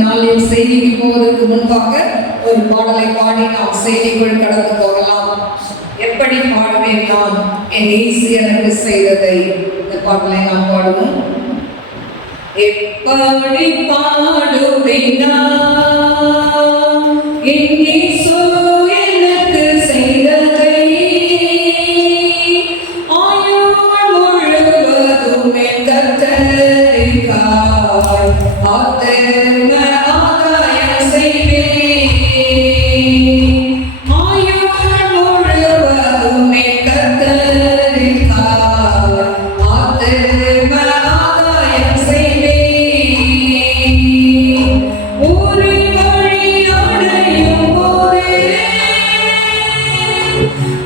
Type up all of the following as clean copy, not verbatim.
நாளில் செய்திக்கு போவதற்கு முன்பாக ஒரு பாடலை பாடி நாம் செய்திக்குள் கடந்து போகலாம். எப்படி பாடுவேன் நான் என் இயேசு எனக்கு செய்ததை. இந்த பாடலை நாம் பாடுவோம். எப்படி பாடுவேன் நான் என் இயேசு எனக்கு செய்ததை, ஆயுள் முழுவதும் என் கர்த்தருக்காய் ஆத்தும ஆதாயம் செய்வேன். ஆயுள் முழுவதும் என் கர்த்தருக்காய் ஆத்தும ஆதாயம் செய்வேன். ஒரு வழி அடையும் போது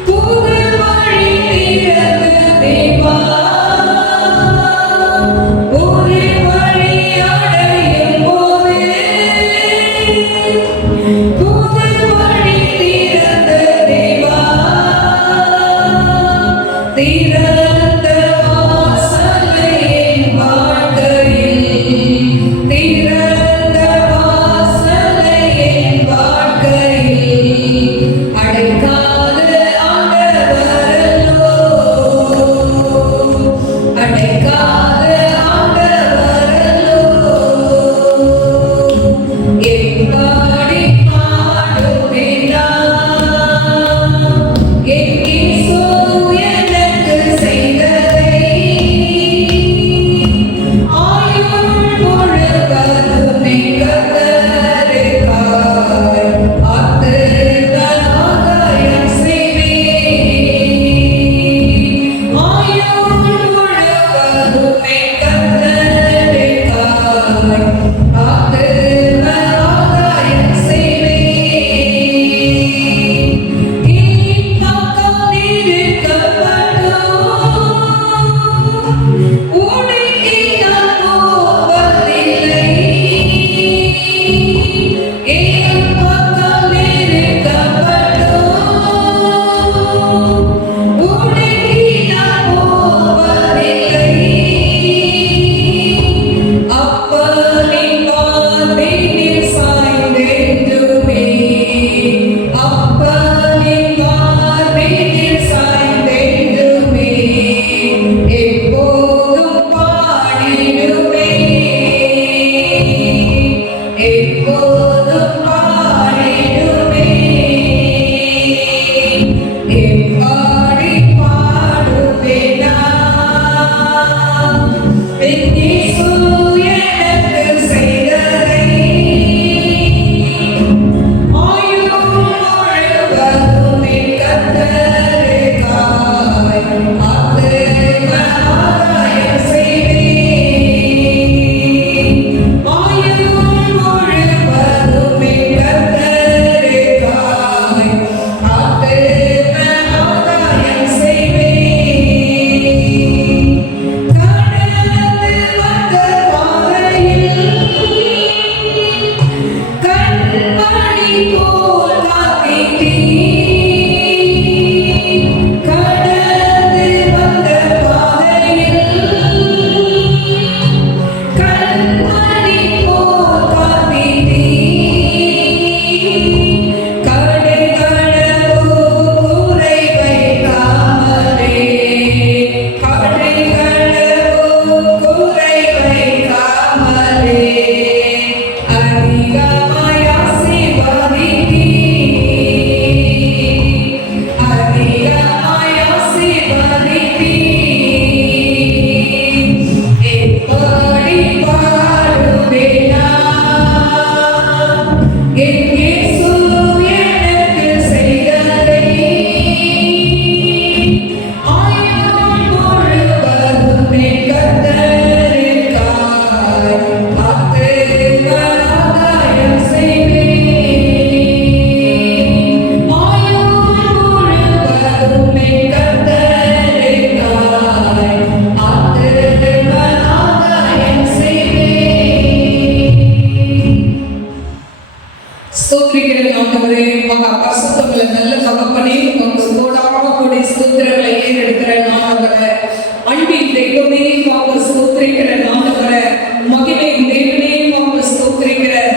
புது வழி திறந்து தேவா. ஒரு வழி அடையும் போது புது வழி திறந்து தேவா. திறந்த வாசலை என் வாழ்க்கையில், திறந்த வாசலை என் வாழ்க்கையில் அடைக்காத ஆண்டவரல்லோ, அடைக்காத ஆண்டவரல்லோ. எப்படி பாடுவேன் நான் என் இயேசு எனக்கு செய்ததை, ஆயுள் முழுவதும் என் கர்த்தருக்காய் ஆத்தும ஆதாயம் செய்வேன். ஆயுள் முழுவதும் என் கர்த்தருக்காய் ஆத்தும ஆதாயம் செய்வேன். என் பக்கம் இருக்கப்பட்டோம் உனக்கு நான் போவதில்லை. என் பக்கம் இருக்கப்பட்டோம் உனக்கு நான் போவதில்லை. அப்பனின் பார்வையில் சாய்ந்தென்றுமே, அப்பனின் பார்வையில் சாய்ந்தென்றுமே எப்போதும் பாடிடுவேன், எப்போதும் பாடிடுவேன். எப்படி பாடுவேன் நான் என் இயேசு எனக்கு செய்ததை, ஆயுள் முழுவதும் என் கர்த்தருக்காய் ஆத்தும ஆதாயம் செய்வேன். ஆயுள் முழுவதும் என் கர்த்தருக்காய் ஆத்தும ஆதாயம் செய்வேன். கடந்து வந்த பாதையில் கண்மணி போல் காத்தீர். கடந்து வந்த பாதையில் கண்மணி போல் காத்தீர். கடைகளவோ குறை வைக்காமலே, கடைகளவோ குறை வைக்காமலே அதிகமாய் ஆசீர்வதித்தீர், அதிகமாய் ஆசீர்வதித்தீர். எப்படி பாடுவேன் நான் என் இயேசு எனக்கு செய்ததை, ஆயுள் முழுவதும் என் கர்த்தருக்காய் ஆத்தும ஆதாயம் செய்வேன். ஆயுள் முழுவதும் என் கர்த்தருக்காய் ஆத்தும ஆதாயம் செய்வேன். ஸ்தோத்திரிக்கிறேன் ஆண்டவரே, மகா பரிசுத்தமுள்ள நல்ல தகப்பனே, உமக்கு கோடான கோடி ஸ்தோத்திரங்களை ஏறெடுக்கிறேன் ஆண்டவரே. அன்பின் தெய்வமே, உமக்கு ஸ்தோத்திரிக்கிறேன் ஆண்டவரே. மகிமை தேவனே, உமக்கு ஸ்தோத்திரிக்கிறேன்.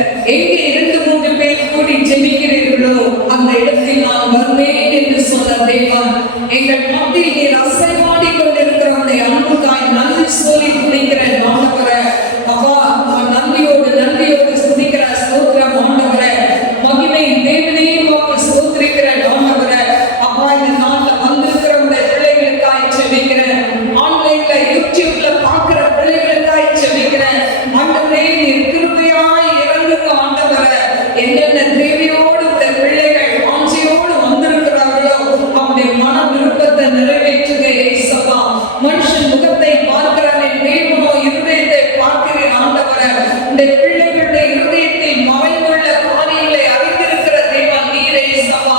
இருக்கிறீர்களோ அந்த இடத்தில் நான் வருவேன் என்று சொன்ன தேவன் எங்கள் மத்தியில் நீர் அசைவாடி கொண்டிருக்கிற அந்த அன்புக்காய் நன்றி சொல்லி துணிக்கிற ஆண்டவரே. அப்பா நன்றியோடு துணிக்கிற ஸ்தோத்திரம் ஆண்டவரே. மகிமை தேவனே ஸ்தோத்திரிக்கிற ஆண்டவரே. அப்பா இந்த நாட்டில் வந்திருக்கிற பிள்ளைகளுக்காய் செபிக்கிறேன். ஆன்லைன்ல யூடியூப்ல பார்க்கிற பிள்ளைகளுக்காய் செபிக்கிறேன். ஆண்டவரே நீர் கிருபையாய் இறங்குங்க ஆண்டவரே. என்னென்ன தேவையோடு இந்த பிள்ளைகள் வாஞ்சியோடு வந்திருக்கிறார்களோ அவருடைய மன விருப்பத்தை நிறைவேற்றுங்க இயேசுவா. மனுஷன் முகத்தை பார்க்கிறவன் தேவனோ இருதயத்தை பார்க்கிறேன் ஆண்டவரே. இந்த பிள்ளைகளுடைய இருதயத்தில் மறைந்துள்ள காரியங்களை அறிந்திருக்கிற தேவன் நீர் இயேசுவா.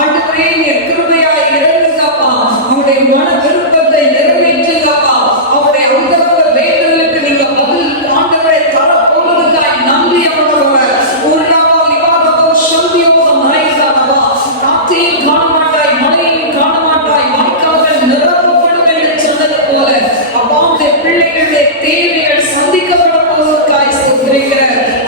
ஆண்டவரே நீர் கிருபையாய் இறங்குங்கப்பா. அவருடைய மன விருப்பத்தை நிறைவேற்றுங்கப்பா. அவருடைய அந்தரங்க வேண்டுதலுக்கு நீங்க பதில் ஆண்டவரை தர போவதற்காய் நன்றி ஆண்டவரே. ஒரு நாள் இவாதோ சந்தியோ நாயகனவா காற்றையும் காண மாட்டாய், மழையும் காண மாட்டாய், வாய்க்கால்கள் நிரப்பப்படும் என்று சொன்னது போல அப்பாவுடைய பிள்ளைகளுடைய தேவைகள் சந்திக்கப்பட போவதற்காய் ஸ்தோத்திரிக்கிற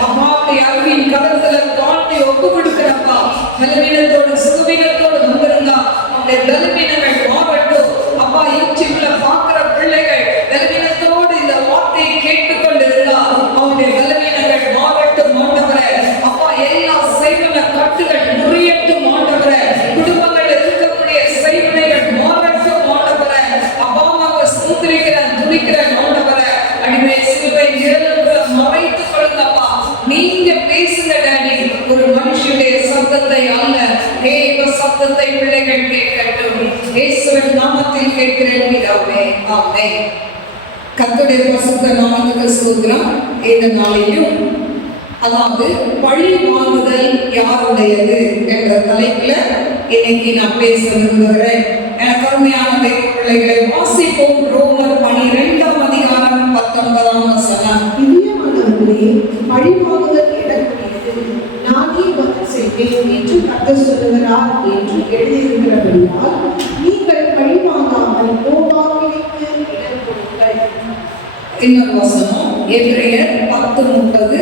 அப்பாவுடைய அறிவின் கருத்துல காட்டை ஒப்பு கொடுக்கிறப்பா. பலவீனத்தோடு சுகவீனத்தோடு வந்திருந்தா அவருடைய பலவீனங்கள் மாறட்டும். அப்பா யூடியூப்ல பார்க்கிற பிள்ளைகள் பலவீனத்தோடு இந்த வார்த்தையை கேட்டுக்கொண்டிருந்தா அவருடைய பலவீனங்கள் மாறட்டும் ஆண்டவரே. அப்பா எல்லா செய்வன கட்டுகள் முறியட்டும் ஆண்டவரே. குடும்பங்கள் இருக்கக்கூடிய செய்வனைகள் மாறட்டும் ஆண்டவரே. அப்பாவாக ஸ்தோத்திரிக்கிறேன் துதிக்கிறேன் ஆண்டவரே. அடிமை சிலுவை நிழலுக்கு மறைத்துக் கொள்ளுங்கப்பா. நீங்க பேசுங்க டாடி. ஒரு மனுஷனுடைய சத்தத்தை அல்ல, தேவ சத்தத்தை பிள்ளைகள் கேட்கட்டும். இயேசுவின் நாமத்தில் கேட்கிறேன் பிதாவே, ஆமென். கர்த்தருடைய பரிசுத்த நாமத்துக்கு ஸ்தோத்திரம். இந்த நாளிலும் அதாவது பழி வாங்குதல் யாருடையது என்ற தலைப்புல இன்னைக்கு நான் பேச விரும்புகிறேன். எனக்கு அருமையான தேவ பிள்ளைகளை வாசிப்போம். ரோமர் 12ஆம் அதிகாரம் 19ஆம் வசனம். பிரியமானவர்களே, பழி வாங்குதல் எனக்குரியது, நானே பதில் செய்வேன் என்று கர்த்தர் சொல்லுகிறார் என்று எழுதியிருக்கிறபடியால் நீங்கள் பழி வாங்காமல் கோபாக்கினைக்கு இடம் கொடுங்கள். இன்னொரு வசனம் எபிரேயர் 10:30.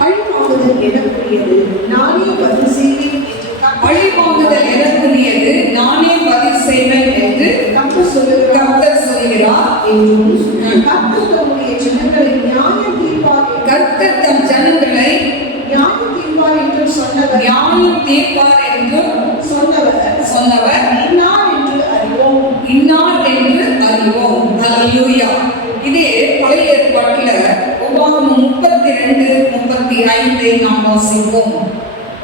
பழி வாங்குதல் எனக்குரியது, நானே பதில் செய்வேன் என்று பழி வாங்குதல் எனக்குரியது, நானே பதில் செய்வேன் என்று கர்த்தர் சொல்கிறார் என்றும் கர்த்தர் தம்முடைய ஜனங்களை நியாயம் தீர்ப்பார் கர்த்தர் தம் ஜனங்களை நியாயம் தீர்ப்பார் என்று சொன்னவர் நியாயம் தீர்ப்பார் என்று சொன்னவர் இன்னார் என்று அறிவோம். ஹல்லேலூயா. இதே பழைய ஏற்பாட்டில் உபாகமம் 32:35 நாம் வாசிப்போம்.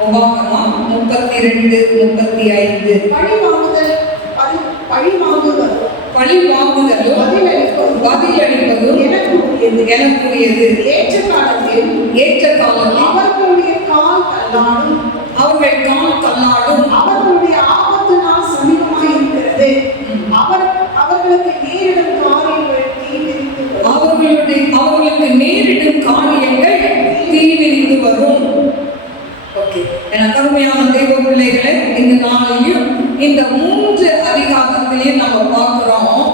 உபாகமம் 32:35. பழி வாங்குதலும் பதிலளிப்பதும் எனக்குரியது. ஏற்ற காலத்தில் அவர்களுடைய கால் தள்ளாடும், அவர்கள் கால் தள்ளாடும், அவர்களுடைய ஆபத்து நாள் சமீபமாய் இருக்கிறது. அவர்களுக்கு நேரிடும் காரியங்கள் தீவிரித்து வரும். எனக்கு அருமையான தேவ பிள்ளைகளை, இந்த நாளையும் இந்த 3 அதிகாரத்திலையும் நம்ம பார்க்கிறோம்.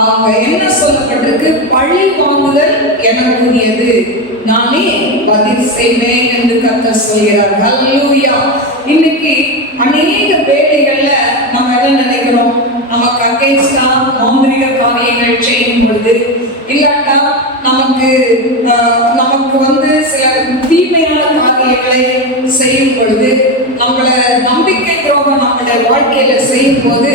அவங்க என்ன சொல்லப்பட்டிருக்கு? பழி வாங்குதல் எனக்குரியது, நானே பதில் செய்வேன் என்று கர்த்தர் சொல்கிறார். ஹல்லேலூயா. இன்னைக்கு அநேக வேலைகள்ல நம்ம என்ன நினைக்கிறோம்? நமக்கு அகைன்ஸ்டா மாந்திரிக காரியங்கள் செய்யும் பொழுது, இல்லாட்டா நமக்கு சில தீமையான காரியங்களை செய்யும் பொழுது, நம்மள நம்பிக்கை துரோகம் நம்மளுடைய வாழ்க்கையில செய்யும் போது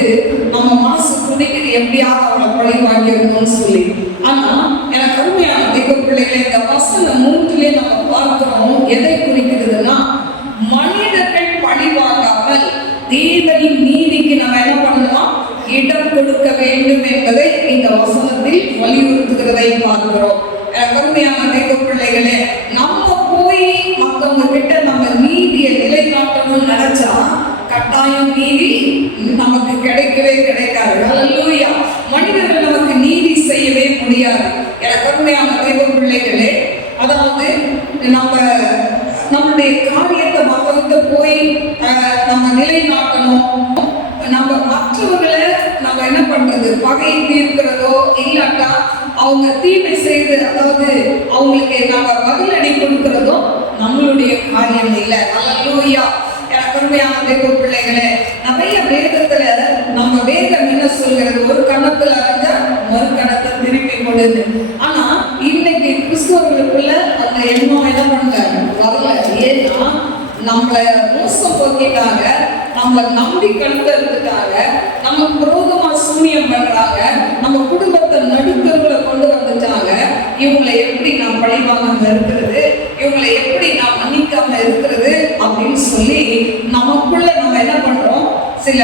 நம்ம மனசு துடிக்குது, எப்படியாவது அவளை பழி வாங்கிடணும்னு சொல்லி. ஆனா எனக்கு அருமையான தெய்வ பிள்ளைகளை, இந்த வசனம் 3 நம்ம பார்க்கிறோம். எதை குறிக்கிறதுனா, மனிதர்கள் பழி வாங்காமல் தேவனின் நீதிக்கு நம்ம என்ன பண்ணலாம்? இடம் கொடுக்க வேண்டும் என்பதை இந்த வசனத்தில் வலியுறுத்துகிறதை பார்க்கிறோம். கருமையான தெய்வ பிள்ளைகளே, நம்ம போய் மற்றவங்க கிட்ட நம்ம நீதியை நிலைநாட்டணும்னு நினைச்சா கட்டாயம் நீதி நமக்கு கிடைக்கவே கிடைக்காது. ஹல்லேலூயா. மனிதர்கள் நமக்கு நீதி செய்யவே முடியாது. கருமையான தெய்வ பிள்ளைகளே, அதாவது நம்மளுடைய காரியத்தை மற்றவங்க போய் நம்ம நிலைநாட்டணும். நம்ம மற்றவர்களை நம்ம என்ன பண்றது? பகை தீர்க்கிறதோ, இல்லாட்டா அவங்க தீமை செய்து, அதாவது அவங்களுக்கு நம்ம பதிலடி கொடுக்கிறதோ நம்மளுடைய நம்மளுடைய காரியம் இல்லை. அல்லேலூயா. எனக்கு அருமையான தேவ பிள்ளைகளே, நிறைய வேதத்துல நம்ம வேதம் என்ன சொல்கிறது, ஒரு கணத்துல அறிஞ்சா மறு கணத்தை திருப்பி கொடுது. ஆனா இன்னைக்கு கிறிஸ்தவர்களுக்குள்ள அந்த எண்ணம் என்ன பண்ணல, வரல. ஏன்னா நம்மளை மோசம் போக்கிட்டாங்க, நம்மளை நம்பி கழுத்த இருந்துட்டாங்க, நமக்கு விரோதமா சூனியம் பண்றாங்க, நம்ம குடும்பத்தை நடுத்தருவுல கொண்டு வந்துட்டாங்க. இவங்களை எப்படி நான் பழிவாங்காம இருக்கிறது, இவங்களை எப்படி நான் மன்னிக்காம இருக்கிறது அப்படின்னு சொல்லி நமக்குள்ள நம்ம என்ன பண்றோம், சில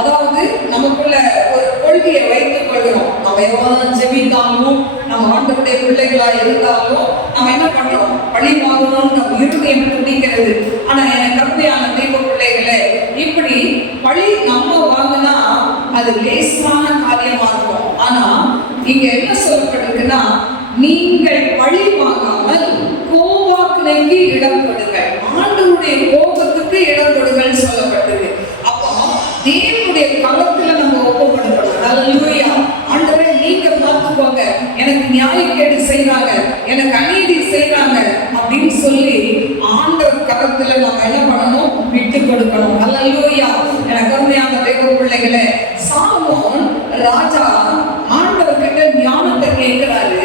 அதாவது நமக்குள்ள ஒரு கொள்கையை வைத்துக் கொள்கிறோம். நம்ம எவ்வளவு ஜெபித்தாலும், நம்ம ஆண்டவருடைய பிள்ளைகளா இருந்தாலும் நம்ம என்ன பண்றோம், பழி வாங்கணும்னு நம்ம இருதயம் துடிக்கிறது. ஆனா எனக்கு கருமையான தெய்வ பிள்ளைகளே, இப்படி பழி நம்ம வாங்கினா அது லேசான காரியமா இருக்கும். ஆனா இங்க என்ன சொல்லப்பட்டிருக்குன்னா, நீங்கள் பழி வாங்காமல் கோவாக்கினைக்கு இடம் கொடுங்கள், ஆண்டவருடைய கோபத்துக்கு இடம் கொடுங்கள் சொல்லப்பட்டிருக்கு. அப்போ தேவனுடைய களத்துல நம்ம ஒப்பு கொடுக்கணும். அல்லேலூயா. ஆண்டவரே நீங்க பார்த்துக்கோங்க, எனக்கு நியாயக்கேடு செய்றாங்க, எனக்கு அநீதி செய்றாங்க அப்படின்னு சொல்லி ஆண்டவர் களத்துல நம்ம என்ன பண்ணணும், விட்டு கொடுக்கணும். அல்லேலூயா. எனக்கு அருமையான தேவ பிள்ளைகளே, சாலமோன் ராஜா ஆண்டவர் கிட்ட ஞானத்தை கேட்கிறாரு.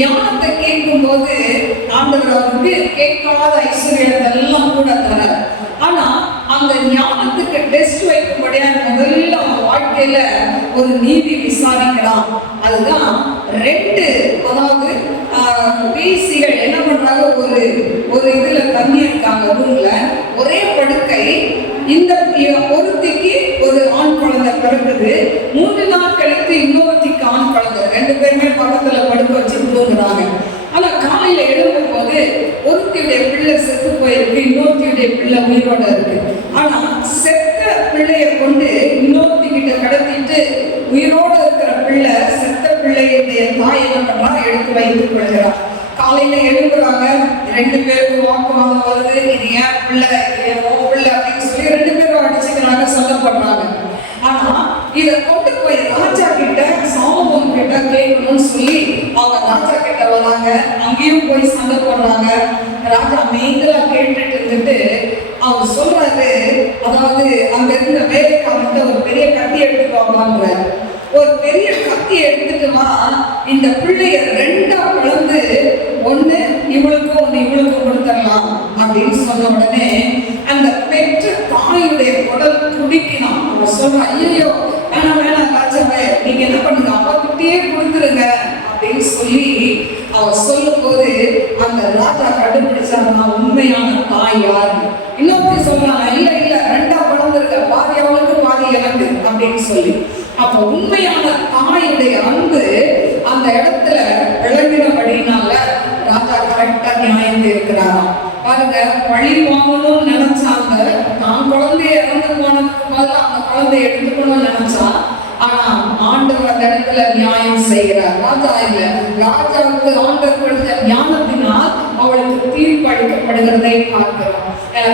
ஞானத்தை கேட்கும் போது ஆண்டவர் அவருக்கு கேட்காத ஐஸ்வர்யத்தை எல்லாம் கூட தரார். ஆனா அந்த ஞானத்துக்கு டெஸ்ட் வைக்கும்படியா முதல்ல அவன் வாழ்க்கையில ஒரு நீதி விசாரிக்கிறான். அதுதான் ரெண்டு, அதாவது பேசிகள் என்ன பண்றாங்க, ஒரு இதுல தண்ணி இருக்காங்க ரூம்ல, ஒரே படுக்கை. இந்த ஒருத்திக்கு ஒரு ஆண் குழந்தை பிறகுது. 3 நாள் கழித்து இன்னொருத்திக்கு ஆண் குழந்தை. 2 பேருமே பக்கத்துல படுக்க வச்சு தூங்குறாங்க. ஆனா காலையில எழும்பும் போது ஒருத்தியுடைய பிள்ளை செத்து போயிருக்கு, இன்னொருத்தியுடைய பிள்ளை உயிரோட இருக்கு. ஆனா செத்த பிள்ளைய கொண்டு இன்னொருத்தி கிட்ட கடத்திட்டு உயிரோட இருக்கிற பிள்ளை, செத்த பிள்ளையுடைய தாய் என்ன பண்றா, எடுத்து வைத்துக் கொள்கிறார். காலையில எழுப்புறாங்க, 2 பேருக்கு வாக்குவாதம் வருது. இது ஏன் பிள்ளை, இது உன் பிள்ளை அப்படின்னு சொல்லி 2 பேரும் அடிச்சுக்கிறாங்க, சண்டை பண்றாங்க. ஆனா இதை கொண்டு போய் ராஜா கிட்ட, சாலமோன் கிட்ட கேட்கணும்னு சொல்லி அவங்க ராஜா கிட்ட வராங்க. அங்கேயும் போய் சண்டை போடுறாங்க. ராஜா மெயின்களா கேட்டுட்டு இருந்துட்டு அவர் சொல்றாரு, அதாவது அங்க இருந்த வேலைக்காரன்ட்ட ஒரு பெரிய கத்தி எடுத்துட்டு வாங்கன்றாரு. ஒரு பெரிய கத்தி எடுத்துட்டு வா, இந்த பிள்ளைய 2ஆ பிளந்து ஒண்ணு இவளுக்கும் ஒண்ணு இவளுக்கும் கொடுத்துடலாம் அப்படின்னு சொன்ன உடனே அந்த பெற்ற தாயுடைய குடல் துடிக்கினான். அவன் சொல்றான், ஐயோ வேணாம் ராஜாவே, நீங்க என்ன பண்ணுங்க, அப்பா கிட்டே கொடுத்துருங்க அப்படின்னு சொல்லி அவன் சொல்லும் போது அந்த ராஜா கண்டுபிடிச்சாங்க உண்மையான தாய் யாரு. இன்னொருத்தி சொல்றாங்க, இல்ல 2ஆ பிளந்துருக்க, பாதி அவளுக்கு பாதி எனக்கு அப்படின்னு சொல்லி. அப்போ உண்மையான தாயுடைய அன்பு அந்த இடத்துல விளங்கினபடினால ராஜா கரெக்டா நியாயம் இருக்கிறாராம். பாருங்க, பழி வாங்கணும்னு நினைச்சாங்க, நான் குழந்தைய இறந்து போனதுக்கு பதிலாக அந்த குழந்தைய எடுத்துக்கணும்னு நினைச்சா. ஆனா ஆண்டவர் அந்த இடத்துல நியாயம் செய்கிறார். ராஜா இல்ல, ராஜாவுக்கு ஆண்டவர் கொடுத்த ஞானத்தினால் அவளுக்கு தீர்ப்பு அளிக்கப்படுகிறதை பார்க்கிறோம்.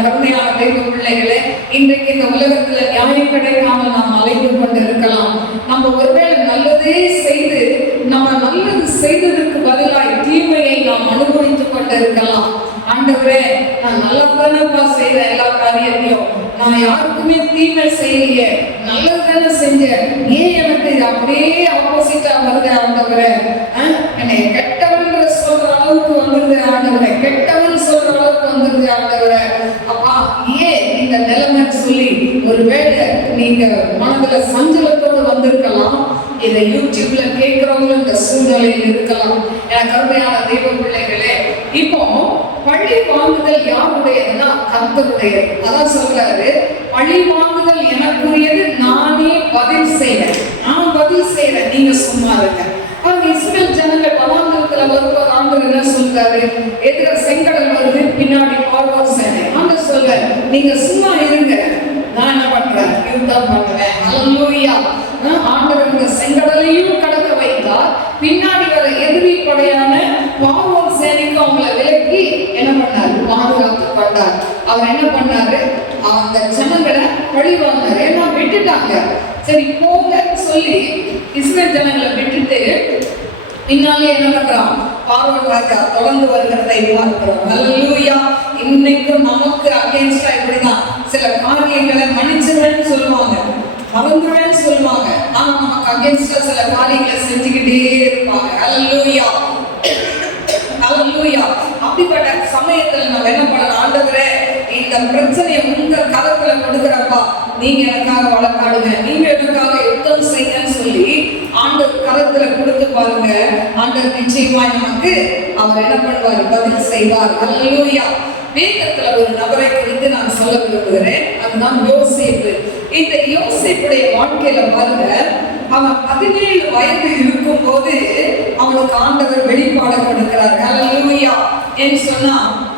கருமையான தெய்வ பிள்ளைகளே, இன்றைக்கு இந்த உலகத்துல நியாயம் கிடைக்காம நாம் அலைந்து கொண்டு இருக்கலாம். நம்ம ஒருவேளை நல்லதே செய்து, நம்ம நல்லது செய்ததற்கு பதிலாய் தீமையை நாம் அனுபவித்துக் கொண்டு இருக்கலாம். ஆண்டவரே, நான் நல்லதானப்பா செய்த எல்லா காரியத்தையும், நான் யாருக்குமே தீமை செய்யலையே, நல்லதுதானே செஞ்சேன், ஏன் எனக்கு இது அப்படியே ஆப்போசிட்டா வருது ஆண்டவரே, என்னை கெட்டவன் சொல்ற அளவுக்கு வந்துருது ஆண்டவரே, கெட்டவன் சொல்ற அளவுக்கு வந்துருது ஆண்டவரே, அப்பா ஏன் இந்த நிலைமைன்னு சொல்லி ஒருவேளை நீங்க மனதுல சஞ்சலத்தோடு வந்திருக்கலாம். இதை யூடியூப்ல கேட்கிறவங்களும் இந்த சூழ்நிலையில் இருக்கலாம். எனக்கு அருமையான தெய்வ பிள்ளைகளே, இப்போ பழி வாங்குதல் யாருடையதுன்னா கர்த்தருடையது. அதான் சொல்றாரு, பழி வாங்குதல் எனக்குரியது, நானே பதில் செய்வேன், நான் பதில் செய்வேன், நீங்க சும்மா இருங்க. அவங்க இஸ்ரேல் ஜனங்கள் வனாந்திரத்துல வரும்போது ஆண்டவர் என்ன சொல்றாரு, எதிர செங்கடல் வருது, பின்னாடி பார்வோன் சேனை. ஆண்டவர் சொல்றாரு, நீங்க சும்மா இருங்க, நான் என்ன பண்றேன், யுத்தம் பண்ணுவேன். அல்லேலூயா. ஆண்டவர் இந்த செங்கடலையும் கடக்க வைத்தார். பின்னாடி வர எதிரி படையான பார்வோன் சேனைக்கு அவங்களை விலக்கி என்ன பண்ணாரு, பாதுகாத்து கொண்டார். அவர் என்ன பண்ணாரு, அந்த ஜனங்களை பழி வாங்கினாரு. ஏன்னா விட்டுட்டாங்க, சரி போங்கன்னு சொல்லி இஸ்ரேல் ஜனங்களை விட்டுட்டு பின்னாலே என்ன பண்றான், பார்வோன் ராஜா தொடர்ந்து வருகிறதை பார்க்கிறோம். ஹல்லேலூயா. இன்னைக்கும் நமக்கு அகைன்ஸ்டா இப்படிதான் சில காரியங்களை மன்னிச்சிருவேன்னு சொல்லுவாங்க, மறந்துடுவேன்னு சொல்லுவாங்க. ஆனா நமக்கு அகைன்ஸ்டா சில காரியங்களை செஞ்சுக்கிட்டே இருப்பாங்க. ஹல்லேலூயா, ஹல்லேலூயா. அப்படிப்பட்ட சமயத்துல நம்ம என்ன பண்ணலாம்? ஆண்டவரே, இந்த பிரச்சனையை உங்க கரத்துல கொடுக்குறப்பா, நீங்க எனக்காக வழக்காடுங்க, நீங்க எனக்காக யுத்தம் செய்யுங்கன்னு சொல்லி ஆண்டவர் கரத்துல கொடுத்து பாருங்க. ஆண்டவர் நிச்சயமா நமக்கு அவர் என்ன பண்ணுவார்? பதில் செய்வார். ஹல்லேலூயா. வேதத்துல ஒரு நபரை குறித்து நான் சொல்ல விரும்புகிறேன். அதுதான் யோசேப்பு. இந்த யோசேப்புடைய வாழ்க்கையில பாருங்க, அவன் 17 வயது இருக்கும் போது அவனுக்கு ஆண்டவர் வெளிப்பாடு கொடுக்கிறார். ஹல்லேலூயா. என்று சொன்னா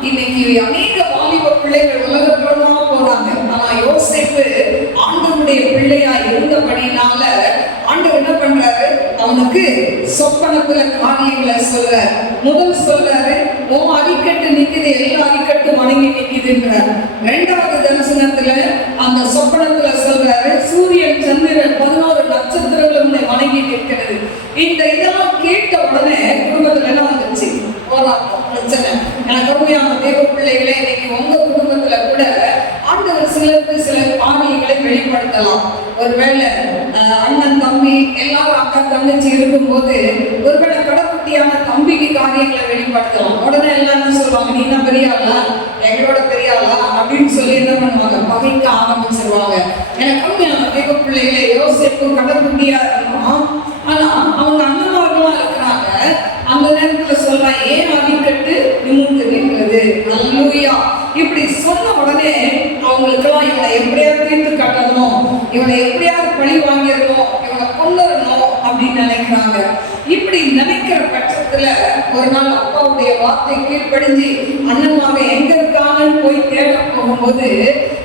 இன்னைக்கு அநேக வாலிப பிள்ளைகள் உலகப்புறமா போறாங்க. ஆனா யோசேப்பு ஆண்டவருடைய பிள்ளையா இருந்தபடினால ஆண்டவர் என்ன பண்றாரு? அவனுக்கு சொப்பனத்துல காரியங்களை சொல்றாரு. முதல் சொல்றாரு, உன் அடிக்கட்டு நிக்குது, எல்லா அடிக்கட்டும் வணங்கி நிக்குதுன்றார். 2வது தரிசனத்துல அந்த சொப்பனத்துல சொல்றாரு, சூரியன் சந்திரன் 11 நட்சத்திரங்கள் உன்னை வணங்கி நிற்கிறது. இந்த இதெல்லாம் கேட்ட உடனே குடும்பத்துல என்ன வந்துச்சு? போராட்டம், பிரச்சனை. எனக்கு உண்மையான தேவ பிள்ளைகளே, இன்னைக்கு உங்க குடும்பத்துல கூட ஆண்டவர் சிலருக்கு சில காரியங்களை வெளிப்படுத்தலாம். ஒருவேளை அண்ணன் தம்பி எல்லாரும் அக்கா தங்கச்சி இருக்கும்போது ஒருவேளை கடைக்குட்டியான தம்பிக்கு காரியங்களை வெளிப்படுத்தலாம். உடனே எல்லாம் என்ன சொல்லுவாங்க? நீ என்ன பெரியாளா, எங்களோட பெரியாளா அப்படின்னு சொல்லி என்ன பண்ணுவாங்க? பகைக்க ஆரம்பிச்சிருவாங்க. எனக்கு உண்மையான தேவ பிள்ளைகளே, யோசேப்பு கடைக்குட்டியா இருக்கணும். ஆனா அவங்க அண்ணன்மார்களா இருக்கிறாங்க. அந்த நேரத்துல சொல்றான், ஏன் அடிக்கட்டு நிமிர்ந்து நிற்கிறது? ஹல்லேலூயா. இப்படி சொன்ன உடனே அவங்களுக்கெல்லாம் இவனை எப்படியாவது தீர்த்து காட்டணும், இவனை எப்படியாவது பழி வாங்கிடணும், இவனை கொண்டுறணும் அப்படின்னு நினைக்கிறாங்க. இப்படி நினைக்கிற பட்சத்துல ஒரு நாள் அப்பாவுடைய வார்த்தை கீழ்ப்படிஞ்சு அண்ணன்மாவை எங்க இருக்காங்கன்னு போய் தேட போகும்போது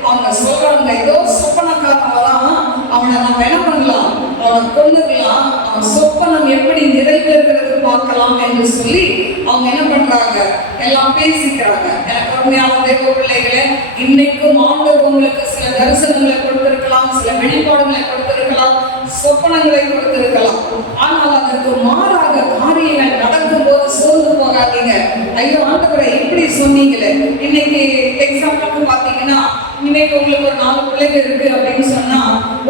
அவங்க சொல்றாங்க, ஏதோ சொப்பனக்காரன் வரான், அவனை நம்ம என்ன பண்ணலாம்? அவனை கொண்டுடலாம், அவன் சொப்பனம் எப்படி நிறைவேறுகிறது பார்க்கலாம் என்று சொல்லி அவங்க என்ன பண்றாங்க? எல்லாம் பேசிக்கிறாங்க. எனக்கு உண்மையான தேவ பிள்ளைகளே, இன்னைக்கும் ஆண்டவர் உங்களுக்கு சில தரிசனங்களை கொடுத்திருக்கலாம், சில வெளிப்பாடுகளை கொடுத்திருக்கலாம், சொப்பனங்களை கொடுத்திருக்கலாம். ஆனால் அதற்கு மாறாக காரியங்கள் நடக்கும் போது சோர்ந்து போகாதீங்க. ஐயோ ஆண்டவரை இப்படி சொன்னீங்களே. இன்னைக்கு எக்ஸாம்பிளுக்கு பாத்தீங்கன்னா, இன்னைக்கு உங்களுக்கு ஒரு 4 பிள்ளைகள் இருக்கு அப்படின்னு சொன்னா,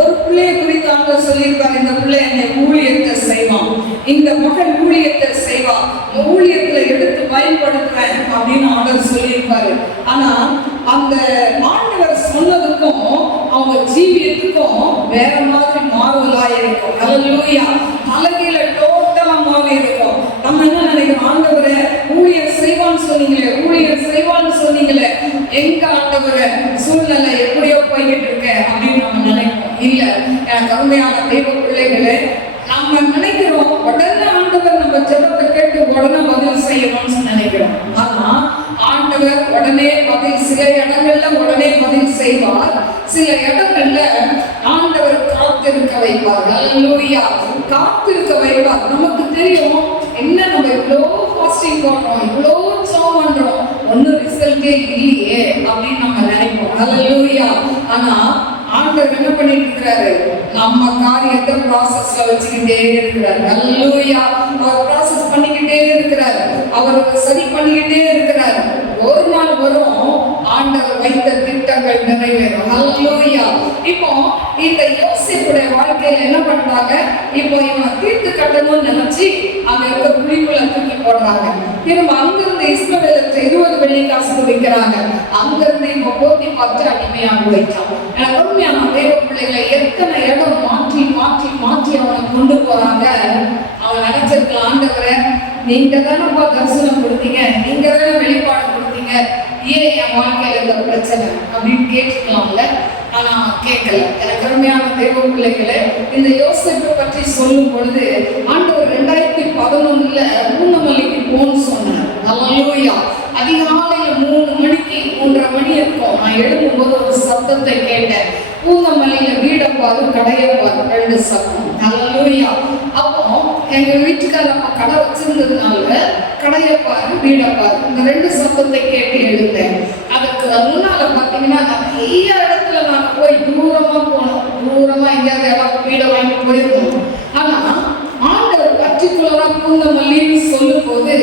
ஒரு பிள்ளையை குறித்து ஆண்டவர் சொல்லியிருப்பாரு, இந்த பிள்ளை என்னை ஊழியத்தை செய்வான், இந்த மகள் ஊழியத்தை செய்வா, ஊழியத்துல எடுத்து பயன்படுத்துறேன் அப்படின்னு ஆண்டவர் சொல்லியிருப்பாரு. ஆனா அந்த ஆண்டவர் சொன்னதுக்கும் அவங்க ஜீவியத்துக்கும் வேற மாதிரி மாறுதலா இருக்கும். ஹல்லேலூயா. அழகில டோட்டலா மாறி இருக்கும். நம்ம என்ன நினைக்கிறோம்? ஆண்டவரை ஊழியர் செய்வான்னு சொன்னீங்களே, ஊழியர் செய்வான்னு சொன்னீங்களே, எங்க ஆண்டவரை சூழ்நிலை எப்படியோ போய்கிட்டு இருக்க அப்படின்னு நம்ம நினைப்போம். இல்ல, எனக்கு அருமையான தெய்வ பிள்ளைகளே, நம்ம நினைக்கிறோம் உடனே ஆண்டவர் நம்ம ஜெபத்தை கேட்டு உடனே பதில் செய்யணும்னு நினைக்கிறோம். ஆனா ஆண்டவர் உடனே பதில், சில இடங்கள்ல உடனே பதில் செய்வார், சில இடங்கள்ல ஆண்டவர் காத்திருக்க வைப்பார். ஹல்லேலூயா. காத்திருக்க வைப்பார். நமக்கு தெரியும் என்ன, நம்ம இவ்வளோ ஃபாஸ்டிங் போடுறோம், இவ்வளோ ஜெபம் பண்றோம், ஒன்னும் ரிசல்ட்டே இல்லையே அப்படின்னு நம்ம நினைப்போம். ஹல்லேலூயா. ஆனா ஆண்டவர் என்ன பண்ணிட்டு இருக்கிறாரு? நம்ம காரியத்தை ப்ராசஸ்ல வச்சுக்கிட்டே இருக்கிறார். ஹல்லேலூயா. அவர் ப்ராசஸ் பண்ணிக்கிட்டே இருக்கிறார், அவர் சரி பண்ணிக்கிட்டே இருக்கிறார். ஒரு நாள் வரும், ஆண்டவர் வைத்த திட்டங்கள் நிறைவேறும். ஹல்லேலூயா. இப்போ இந்த யோசேப்புடைய வாழ்க்கையில என்ன பண்றாங்க? இப்போ இவனை தீர்த்து கட்டணும்னு நினைச்சு அங்க இருக்க குழிக்குள்ள தூக்கி போடுறாங்க. திரும்ப அங்கிருந்து இஸ்மவேலுக்கு 20 வெள்ளிக்காசுக்கு விற்கிறாங்க. அங்கிருந்து இப்போ போட்டி பார்த்து அடிமையாக வைச்சான். எனக்கு உண்மையான தேவ பிள்ளைகளை எத்தனை இடம் மாற்றி மாற்றி மாற்றி அவனை கொண்டு போறாங்க. அவன் நினைச்சிருக்கலாம், ஆண்டவரை நீங்க தானப்பா தரிசனம் கொடுத்தீங்க, நீங்க தானே வெளிப்பாடு கொடுத்தீங்க, ஏன் என் வாழ்க்கையில இந்த பிரச்சனை அப்படின்னு கேட்டுக்கலாம்ல. ஆனா கேட்கல. எனக்கு அருமையான தேவ பிள்ளைகளை, இந்த யோசேப்பை பற்றி சொல்லும் பொழுது ஆண்டவர் 2011 பூந்தமல்லிக்கு போன்னு சொன்னார். ஹல்லேலூயா. அதிகாலையில 3 மணிக்கு 3:30 மணி இருக்கும். நான் எழுதும்போது ஒரு சத்தத்தை கேட்டேன். பூந்தமல்லியில வீடப்பாரு கடையப்பாரு 2 சத்தம். ஹல்லேலூயா. அப்போ எங்க வீட்டுக்கார அப்ப கடை வச்சிருந்ததுனால கடையப்பாரு வீடப்பாரு இந்த 2 சத்தத்தை கேட்டு எழுந்தேன். அதுக்கு முன்னால பாத்தீங்கன்னா நிறைய இடத்துல நாங்க போய் தூரமா போனோம், தூரமா எங்கேயாவது வீடை வாங்கி போயிருந்தோம். ஆனா ஆண்டவர் பர்டிகுலரா பூந்தமல்லின்னு சொல்லும் போது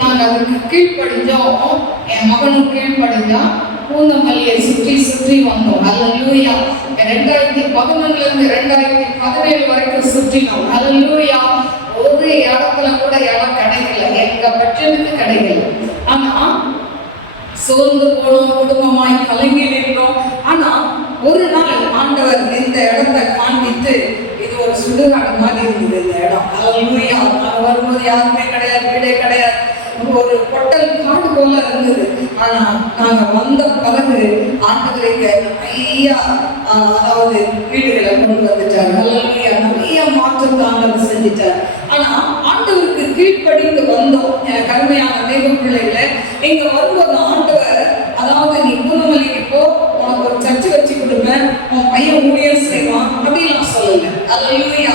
நாங்கள் அதுக்கு கீழ்ப்படிஞ்சோம். என் மகனும் கீழ்ப்படிஞ்சான். பூந்தமல்லியை சுற்றி சுற்றி வந்தோம். அல்லேலூயா. 2011 2017 வரைக்கும் சுற்றினோம். அல்லேலூயா. ஒரு இடத்துல கூட இடம் கிடைக்கல, எங்க பட்சத்துக்கு கிடைக்கல. ஆனா சோர்ந்து போனோம், குடும்பமாய் கலங்கி நின்றோம். ஆனா ஒரு நாள் ஆண்டவர் இந்த இடத்தை காண்பித்து, இது ஒரு சுடுகாடு மாதிரி இருந்தது இந்த இடம். அல்லேலூயா. நான் வரும்போது யாருமே கிடையாது, வீடே கிடையாது, ஒரு பொட்டல் காடு போல இருந்தது. ஆனா நாங்க வந்த பிறகு ஆண்டவர் இங்க நிறைய அதாவது வீடுகளை கொண்டு வந்துட்டார். அல்லேலூயா. நிறைய மாற்றத்தை ஆண்டவர் செஞ்சிட்டார். ஆனா ஆண்டவருக்கு கீழ்ப்படிந்து வந்தோம். எனக்கு அருமையான தேவ பிள்ளைகளை, இங்க வரும்போது ஆண்டவர் அதாவது நீ பூந்தமல்லிக்கு போ, உனக்கு ஒரு சர்ச்சை வச்சு கொடுப்பேன், உன் பையன் ஊழியம் செய்வான் அப்படின்னு சொல்லல. அல்லேலூயா.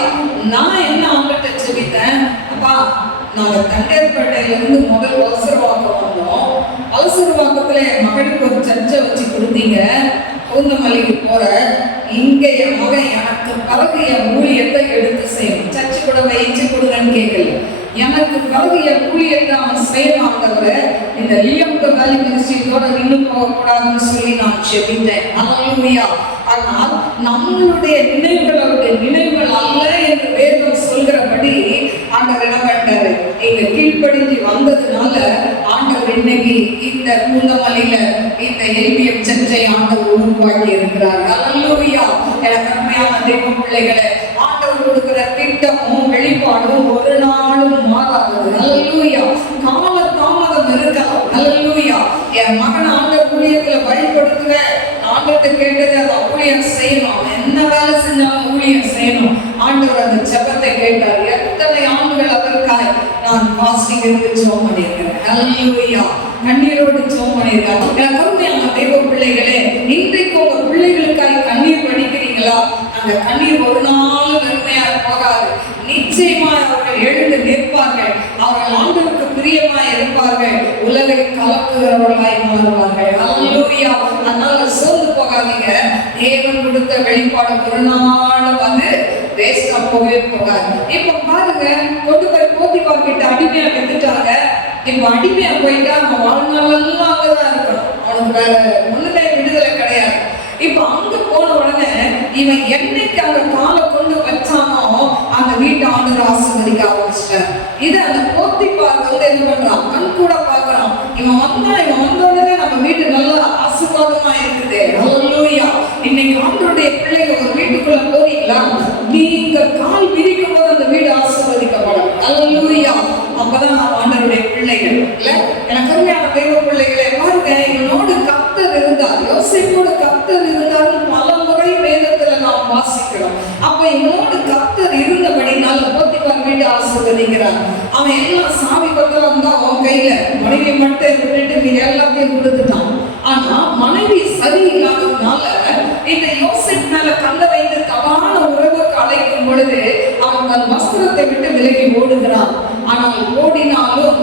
நான் என்ன அவங்ககிட்ட சொல்லிட்டேன், அப்பா நாங்க தண்டேற்பேட்டையில இருந்து முதல் அவசரவாக்கம் வந்தோம். அவசரவாக்கத்துல என் மகனுக்கு ஒரு சர்ச்சை வச்சு கொடுத்தீங்க, பூந்தமல்லிக்கு போற இங்க என் மகன் எனக்கு பிறகு என் ஊழியத்தை எடுத்து செய்யணும். சர்ச்சை கூட வயிற்று கொடுங்கன்னு கேட்கல, எனக்கு பிறகு என் ஊழியத்தை அவன் செய்யலாம்ன்றவரை இந்த லியம் வேலி மினிஸ்ட்ரியோட இன்னும் போகக்கூடாதுன்னு சொல்லி நான் செபித்தேன். அல்லேலூயா. ஆனால் நம்மளுடைய நினைவுகள் அவருடைய நினைவுகள் அல்ல என்று வேதம் சொல்கிறபடி ஆண்டவர் என்ன பண்ணிட்டாரு, இங்க கீழ்ப்படிஞ்சு வந்ததுனால ஆண்டவர் இன்னைக்கு இந்த பூந்தமல்லியில இந்த எல்பிஎம் சர்ச்சை ஆண்டவர் உருவாக்கி இருக்கிறார். அல்லேலூயா. எனக்கு அருமையான தேவ பிள்ளைகளை, ஆண்டவர் கொடுக்கிற திட்டமும் வெளிப்பாடும் ஒரு நாளும் மாறாதது. அல்லேலூயா. கால தாமதம் இருக்கலாம். அல்லேலூயா. என் மகன் ஆண்டவர் ஊழியத்துல பயன்படுத்துவேன், ஆண்டவர்கிட்ட கேட்டது அதை ஊழியம் செய்யணும், என்ன வேலை செஞ்சாலும் ஊழியம் செய்யணும். ஆண்டவர் அந்த ஜெபத்தை கேட்டார். எத்தனை ஆண்டுகள் அதற்காக நான் பாஸ்டிங் இருந்து ஜெபம் பண்ணியிருக்கிறேன். அல்லேலூயா. கண்ணீரோடு ஜெபம் பண்ணியிருக்காங்க. எனக்கு அருமையான தேவ பிள்ளைகளே, இன்றைக்கு உங்க பிள்ளைகளுக்காக கண்ணீர் வடிக்கிறீங்களா? அந்த கண்ணீர் ஒரு நாள் வெறுமையா போகாது. நிச்சயமா அவர்கள் எழுந்து நிற்பார்கள். அவர்கள் ஆண்டவருக்கு பிரியமாய் இருப்பார்கள். உலகை கலக்குகிறவர்களாய் மாறுவார்கள். அல்லேலூயா. அதனால சோர்ந்து போகாதீங்க. தேவன் கொடுத்த வெளிப்பாடு ஒரு நாள் வந்து வேஸ்டா போகவே போகாது. இப்ப பாருங்க, கொண்டு போய் போத்திபார் கிட்ட அடிமையா விட்டுட்டாங்க. இப்ப அடிமையா போயிட்டா அவன் வாழ்நாளெல்லாம் அங்கதான் இருக்கணும். அவனுக்கு வேற ஒண்ணுமே விடுதலை கிடையாது. இப்ப அங்க போன உடனே இவன் என்னைக்கு அந்த காலை கொண்டு வச்சானோ அந்த வீட்டை ஆண்டவர் ஆசீர்வதிக்க ஆரம்பிச்சிட்டார். இது அந்த போத்திபார் வந்து என்ன பண்றான், கண் கூட பாக்குறான். இவன் வந்த உடனே நம்ம வீடு நல்லா ஆசீர்வாதமா இருக்குது. அல்லேலூயா. இன்னைக்கு ஆண்டவருடைய பிள்ளைங்க ஒரு வீட்டுக்குள்ள போறீங்களா, நீங்க கால் விரிக்கும் போது அந்த வீடு ஆசீர்வதிக்கப்படும். அல்லேலூயா. அப்பதான் ஆண்டவருடைய பிள்ளைகள் இல்ல. எனக்கு அருமையான தேவ பிள்ளைகளை பாருங்க, இவனோடு கர்த்தர் இருந்தார், யோசேப்போடு கர்த்தர் இருந்தார் பல முறை வேதத்துல நாம் வாசிக்கிறோம். அப்ப இவனோடு கர்த்தர் இருந்தபடினால போத்திபார் வீடு ஆசீர்வதிக்கிறார். அவன் எல்லாம் சாவி கொத்தலாம் தான் அவன் கையில, மனைவி மட்டும் விட்டுட்டு மீது எல்லாத்தையும் கொடுத்துட்டான். ஆனா மனைவி சரியில்லாததுனால இந்த யோசேப் மேல கண்ண வைத்து தவறான உறவுக்கு அழைக்கும் பொழுது அவன் தன் வஸ்திரத்தை விட்டு விலகி ஓடுகிறான். ஆனால் ஓடினாலும்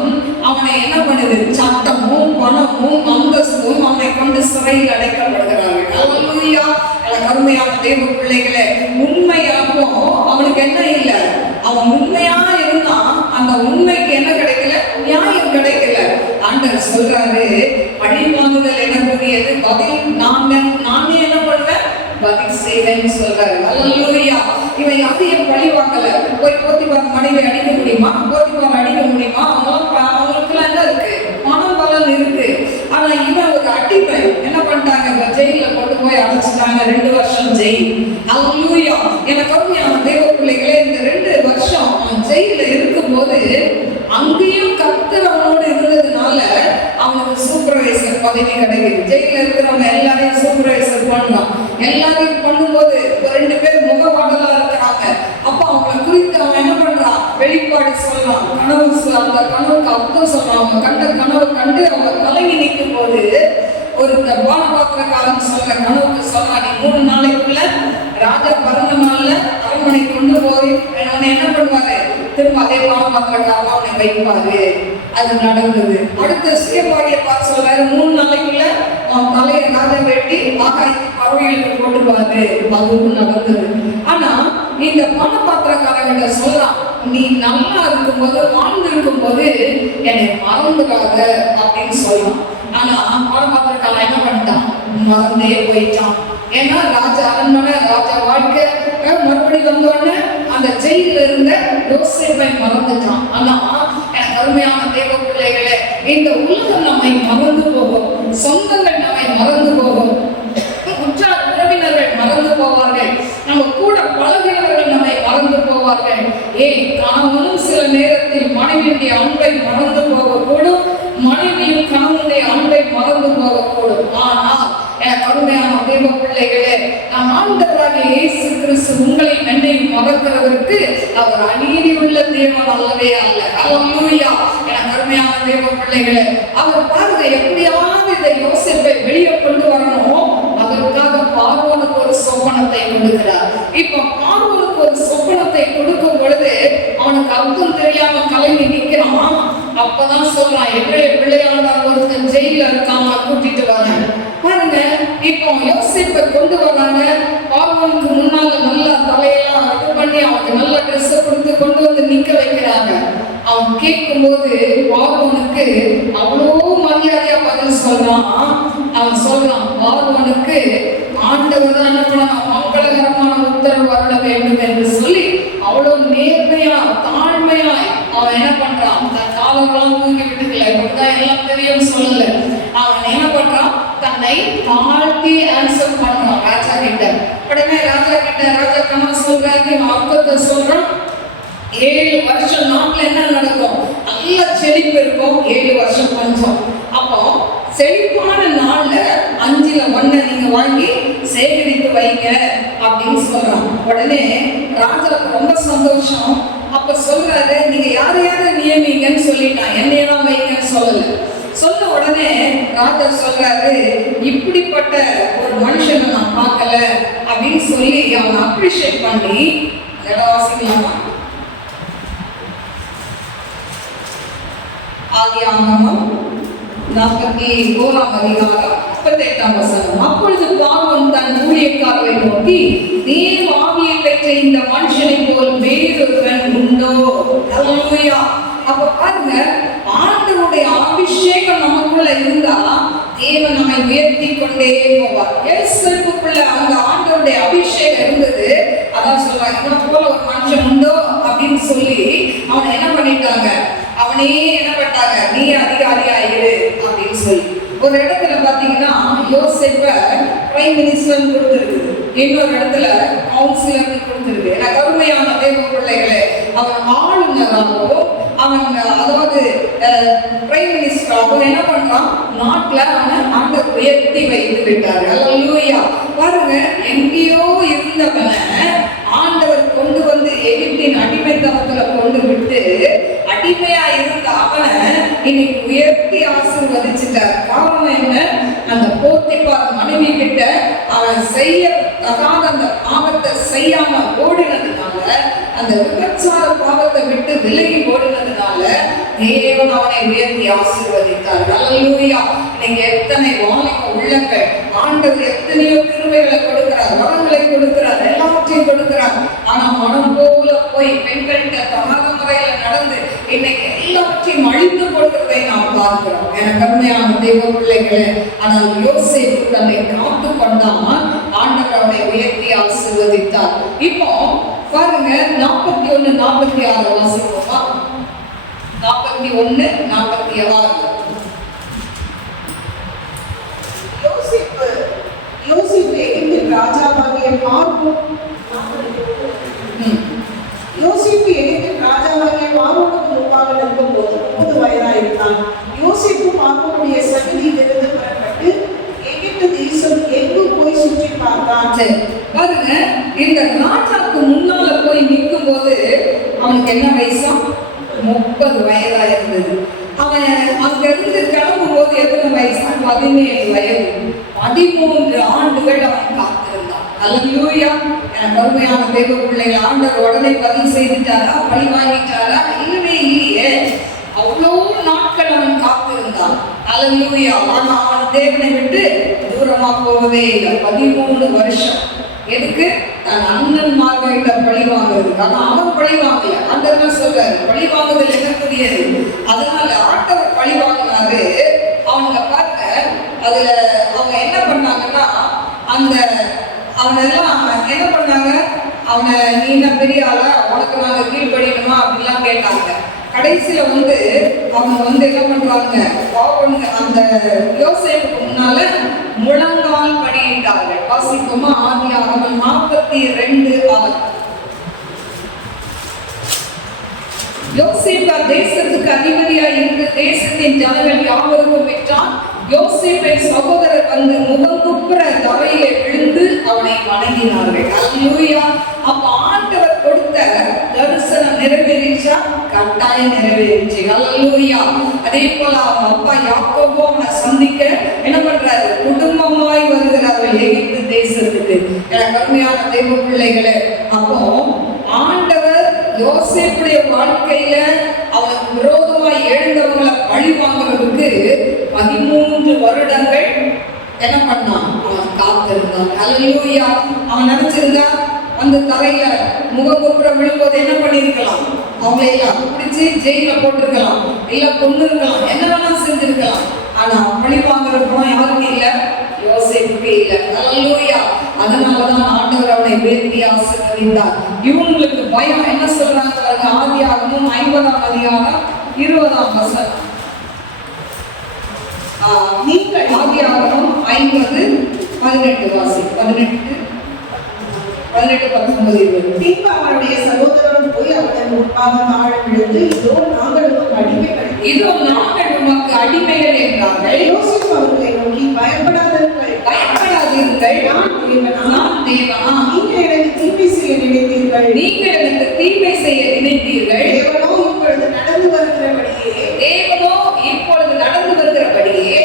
அவனை என்ன பண்ணுது, சட்டமும் பணமும் அந்தஸ்தும் அவனை கொண்டு சிறையில் அடைக்கப்படுகிறார்கள். அல்லேலூயா. எனக்கு அருமையான தேவ பிள்ளைகளே, உண்மையாகவும் அவனுக்கு என்ன இல்லை, அவன் உண்மையா இருந்தா அந்த உண்மைக்கு என்ன கிடைக்கல, நியாயம் கிடைக்கல. ஆண்டவர் சொல்றாரு, பழி வாங்குதல் எனக்குரியது, பதில் நானே என்ன பண்ணுவேன், பதில் செய்வேன்னு சொல்றாரு. அல்லேலூயா. இவன் யாரையும் பழி வாங்கல. போய் போத்திபார் மனைவி அடிக்க முடியுமா, போத்திபார் அடிக்க முடியுமா? அவங்களுக்குலாம் என்ன இருக்கு, பணம் பலன் இருக்கு. ஆனா இவன் ஒரு அடிமை. என்ன பண்ணிட்டாங்க, ஜெயில கொண்டு போய் அடைச்சிட்டாங்க. 2 வருஷம் ஜெயில். அல்லேலூயா. எனக்கு அருமையான தேவ பிள்ளைகளே, இந்த 2 வருஷம் அவன் ஜெயில இருக்கும்போது அங்கேயும் கர்த்தர் அவனோடு இருந்ததுனால அவனுக்கு சூப்பர்வைசர் பதவி கிடைக்குது. ஜெயில இருக்கிறவங்க எல்லாரையும் சூப்பர்வைசர் பண்ணலாம். எல்லாரையும் பண்ணும்போது ஒரு 2 பேர் முகவாடலா இருக்கிறாங்க. அப்ப அவங்களை குறித்து அவன் என்ன பண்றான், வெளிப்பாடு சொல்லலாம், கனவு அந்த கனவுக்கு அர்த்தம் சொல்றான். அவங்க கண்ட கனவு கண்டு அவங்க கலங்கி நிற்கும் போது ஒரு பானபாத்திரக்காரன் சொல்ற கனவுக்கு சொல்றான், நீ 3 நாளைக்குள்ள ராஜா பிறந்த நாள்ல அரண்மனை கொண்டு போய் அவனை என்ன பண்ணுவாரு, திரும்ப அதே பானபாத்திரக்காரன் அவனை வைப்பாரு. அது நடந்தது. அடுத்த சுயபாகிய பார்த்து சொல்றாரு, 3 நாளைக்குள்ள அவன் தலையை ராஜா வெட்டி ஆகாயத்து பறவைகளுக்கு போட்டுவாரு. அதுவும் நடந்தது. ஆனா இந்த பானபாத்திரக்காரங்கிட்ட சொல்றான், நீ நல்லா இருக்கும்போது வாழ்ந்து இருக்கும்போது என்னை மறந்துடாத அப்படின்னு சொல்றான். ஆனா பானபாத்திரக்காரன் என்ன பண்ணிட்டான்? மறந்தே போயிட்டான். ஏன்னா ராஜா அரண்மனை, ராஜா வாழ்க்கை மறுபடி வந்தோடனே அந்த ஜெயில இருந்த யோசேப்பை மறந்துட்டான். ஆனா எனக்கு அருமையான தேவ பிள்ளைகளே, இந்த உலகம் நம்மை மறந்து போகும், சொந்தங்கள் நம்மை மறந்து போகும், உற்றார் உறவினர்கள் மறந்து போவார்கள், நம்ம கூட பழகினவர்கள் நம்மை மறந்து போவார்கள். கணவனும் சில நேரத்தில் மனைவியுடைய அன்பை மறந்து போகக்கூடும், மனைவியும் கணவனுடைய அன்பை மறந்து போகக்கூடும். ஆனால் எனக்கு அருமையான தேவ பிள்ளைகளே, நம் ஆண்டவராகிய இயேசு கிறிஸ்து உங்களையும் என்னையும் மறக்கிறவருக்கு அவர் அநீதி உள்ள தேவன் அல்லவே அல்ல. அல்லேலூயா. எனக்கு அருமையான தேவ பிள்ளைகளே, அவர் பாருங்க எப்படியாவது இதை யோசேப்பை வெளியே கொண்டு வரணும், அதற்காக பார்வோனுக்கு ஒரு சொப்பனத்தை கொடுக்கிறார். இப்ப பார்வோனுக்கு ஒரு சொப்பனத்தை கொடுக்கும் பொழுது அவனுக்கு அர்த்தம் தெரியாம கலங்கி நிற்கிறான். அப்பதான் சொல்றான், எங்களுடைய பிள்ளையாளர் ஒருத்தன் ஜெயில இருக்காம கூட்டிட்டு வரேன். பாருங்க, இப்போ யோசேப்பை கொண்டு வராங்க. பார்வோனுக்கு முன்னால நல்ல தலையெல்லாம் இது பண்ணி அவனுக்கு நல்ல ட்ரெஸ் கொடுத்து கொண்டு வந்து நிக்க வைக்கிறாங்க. அவன் கேட்கும் போது பார்வோனுக்கு அவ்வளோ மரியாதையா பதில் சொல்றான். அவன் சொல்றான், பார்வோனுக்கு ஆண்டவர் தான் என்ன பண்ணணும், மங்களகரமான உத்தரவு வரல வேண்டும் என்று சொல்லி அவ்வளவு நேர்மையா தாழ்மையா அவன் என்ன பண்றான், தன் காலங்களும் தூக்கி விட்டுக்கல, இப்படிதான் எல்லாம் தெரியும் சொல்லல. அவன் என்ன பண்றான், தன்னை தாழ்த்தி ஆன்சர் பண்றான் ராஜா கிட்ட. உடனே ராஜா கிட்ட ராஜா கண்ணா சொல்றாரு, அர்த்தத்தை சொல்றான். 7 வருஷம் நாட்டுல என்ன நடக்கும், நல்ல செழிப்பு இருக்கும், 7 வருஷம் பஞ்சம். அப்போ செழிப்பான நாள்ல 5ல் 1 நீங்க வாங்கி சேகரித்து வைங்க அப்படின்னு சொல்றான். உடனே ராஜாவுக்கு ரொம்ப சந்தோஷம். அப்ப சொல்றாரு, நீங்க யார நியமிங்கன்னு சொல்லிட்டான், என்னையெல்லாம் வைங்கன்னு சொல்லல. சொன்ன உடனே ராஜா சொல்றாரு, இப்படிப்பட்ட ஒரு மனுஷனை நான் பார்க்கல அப்படின்னு சொல்லி அவனை அப்ரிஷியேட் பண்ணி வாசிக்கலாமா? ஆதியாகமம் 41ஆம் அதிகாரம் 38ஆம் வசனம். அப்பொழுது பார்வோன் தன் ஊழியக்காரரை நோக்கி, தேவ ஆவியை பெற்ற இந்த மனுஷனை போல் வேறொருவன் உண்டோ? அல்லேலூயா. அப்ப பாருங்க, ஆண்டவருடைய அபிஷேகம் நமக்குள்ள இருந்தா தேவன் நம்மை உயர்த்தி கொண்டே போவார். யோசேப்புக்குள்ள அந்த ஆண்டவருடைய அபிஷேகம் இருந்தது. அதான் சொல்றாங்க, இவனை போல ஒரு மனுஷன் உண்டோ அப்படின்னு சொல்லி அவனை என்ன பண்ணிட்டாங்க, அவனே என்ன பண்ணிட்டாங்க, நீ அதிகாரியா இரு அப்படின்னு சொல்லி. ஒரு இடத்துல பாத்தீங்கன்னா யோசேப்பை பிரைம் மினிஸ்டர் கொடுத்துருக்குது, இன்னொரு இடத்துல கவுன்சிலர் கொடுத்துருக்கு. எனக்கு அருமையான தேவ பிள்ளைகளே, அவன் ஆளுநராகவும் அவன் அதாவது பிரைம் மினிஸ்டராகவும் என்ன பண்றான், நாட்டுல அவனை ஆண்டவர் உயர்த்தி வைத்து விட்டாரு. அல்லேலூயா. பாருங்க, எங்கேயோ இருந்தவனை ஆண்டவர் கொண்டு வந்து எகிப்தின் அடிமைத்தனத்துல கொண்டு விட்டு அடிமையா இருந்த அவனை இன்னைக்கு உயர்த்தி ஆசீர்வதிச்சுட்டார். காரணம் என்ன, அந்த போத்திபார் மனைவி கிட்ட அவன் செய்ய தகாத அந்த பாவத்தை செய்யாம ஓடினதுனால, அந்த விபச்சார பாவத்தை விட்டு விலகி ஓடினதுனால தேவன் அவனை உயர்த்தி ஆசீர்வதித்தார். அல்லேலூயா. இன்னைக்கு எத்தனை வாலிப உள்ளங்கள் ஆண்டவர் எத்தனையோ கிருபைகளை கொடுக்கிறார், வரங்களை கொடுக்கிறார், எல்லாவற்றையும் கொடுக்கிறார். ஆனா மனம் போல போய் பெண்கள்கிட்ட தகாத முறையில நடந்து இன்னைக்கு எல்லாவற்றையும் அழித்து கொடுக்கிறதை நாம் பார்க்கிறோம். எனக்கு அருமையான தேவ பிள்ளைகளே, ஆனால் யோசேப்பு தன்னை காத்து கொண்டாமல் ஆண்டவர் அவனை உயர்த்தி ஆசீர்வதித்தார். இப்போ பாருங்க, 41-46 வாசிப்போமா? 41-46. யோசேப்பு எகிப்தின் ராஜாவாகிய பார்வோனுக்கு முன்பாக நிற்கும்போது 30 வயதாயிருந்தான். யோசேப்பு பார்வோனுடைய சந்நிதியிலிருந்து புறப்பட்டு எகிப்து தேசம் எங்கும் போய் சுற்றி பார்த்தான். பாருங்க, இந்த ராஜாவுக்கு முன்னால போய் நிற்கும் போது அவனுக்கு என்ன வயசா? 30 வயதா இருந்தது. அவன் அங்க இருந்து கிளம்பும் போது எத்தனை வயசு? 17 வயது. 13 ஆண்டுகள் அவன் காத்திருந்தான். அல்லேலூயா. எனக்கு அருமையான தேவ பிள்ளைகள், ஆண்டவர் உடனே பதில் செய்துட்டாரா, பழி வாங்கிட்டாரா? இல்லவே இல்லையே. அவ்வளோ நாட்கள் அவன் காத்திருந்தான். அல்லேலூயா. ஆனா அவன் தேவனை விட்டு தூரமா போகவே இல்லை. 13 வருஷம் எதுக்கு? தன் அண்ணன்மார்கிட்ட பழி வாங்குறதுக்கு. ஆனா அவன் பழி வாங்கல. ஆண்டவர் சொல்றாரு பழி வாங்குதல் எனக்குரியது. அதனால ஆண்டவர் பழி வாங்கினாரு. அவங்க பாருங்க, அதுல அவங்க என்ன பண்ணாங்கன்னா, அந்த அவனெல்லாம் என்ன பண்ணாங்க, அவனை நீ என்ன பெரிய ஆளா, உனக்கு நாங்க கீழ்படியணுமா அப்படிலாம் கேட்டாங்க. கடைசியில அவங்க என்ன பண்றாங்க, அந்த யோசேப்புக்கு முன்னால முழங்கால் படியிட்டார்கள். வாசிப்போமா? ஆதியாகமம் 42:6. யோசேப்பு தேசத்துக்கு அதிபதியாய் இருந்து தேசத்தின் ஜனங்கள் யாவருக்கும் விற்றான். யோசேப்பின் சகோதரர் முகங்குப்புற தரையிலே விழுந்து அவனை வணங்கினார்கள். அல்லேலூயா. அப்ப ஆண்டவர் கொடுத்த தரிசனம் நிறைவேறிச்சா? கட்டாயம் நிறைவேறிச்சு. அல்லேலூயா. அதே போல அவன் அப்பா யாக்கோபு அவனை சந்திக்க என்ன பண்றாரு? குடும்பமாய் வருகிறார்கள் எகிப்து தேசத்துக்கு. எனக்கு அருமையான தெய்வ பிள்ளைகளே, அப்போ ஆண்டவர் யோசேப்புடைய வாழ்க்கையில அவனுக்கு விரோதமாய் எழுந்தவங்களை பழி வாங்குறதுக்கு 13 வருடங்கள் என்ன பண்ணான்? அவன் காத்திருந்தான். அல்லேலூயா. அவன் நினைச்சிருந்தா அந்த தரையில முகங்குப்புற விழும்போது என்ன பண்ணிருக்கலாம்? அவங்களை எல்லாம் பிடிச்சி ஜெயில போட்டிருக்கலாம், இல்ல கொண்டு இருக்கலாம், என்ன வேணா செஞ்சிருக்கலாம். ஆனா பழி வாங்குற குணம் யாருக்கு இல்ல? யோசேப்புக்கு இல்ல. அல்லேலூயா. அதனாலதான் ஆண்டவர் அவனை உயர்த்தி ஆசீர்வதித்தார். இவங்களுக்கு பயம். என்ன சொல்றாங்க பாருங்க, ஆதியாகமம் 50ஆம் அதிகாரம் 20ஆம் வசனம். நீங்கள் ஆதியாகமம் 50:18 வாசி. 18:19. பின்பு அவருடைய சகோதரரும் போய் அவர்கள் முன்பாக தாழ விழுந்து, இதோ நாங்கள் உமக்கு அடிமைகள் என்றார்கள். யோசேப்பு அவர்களை நோக்கி, பயப்படாதீர்கள், நான் தேவனா, நீங்கள் எனக்கு தீமை செய்ய நினைத்தீர்கள், தேவனோ இப்பொழுது நடந்து வருகிறபடியே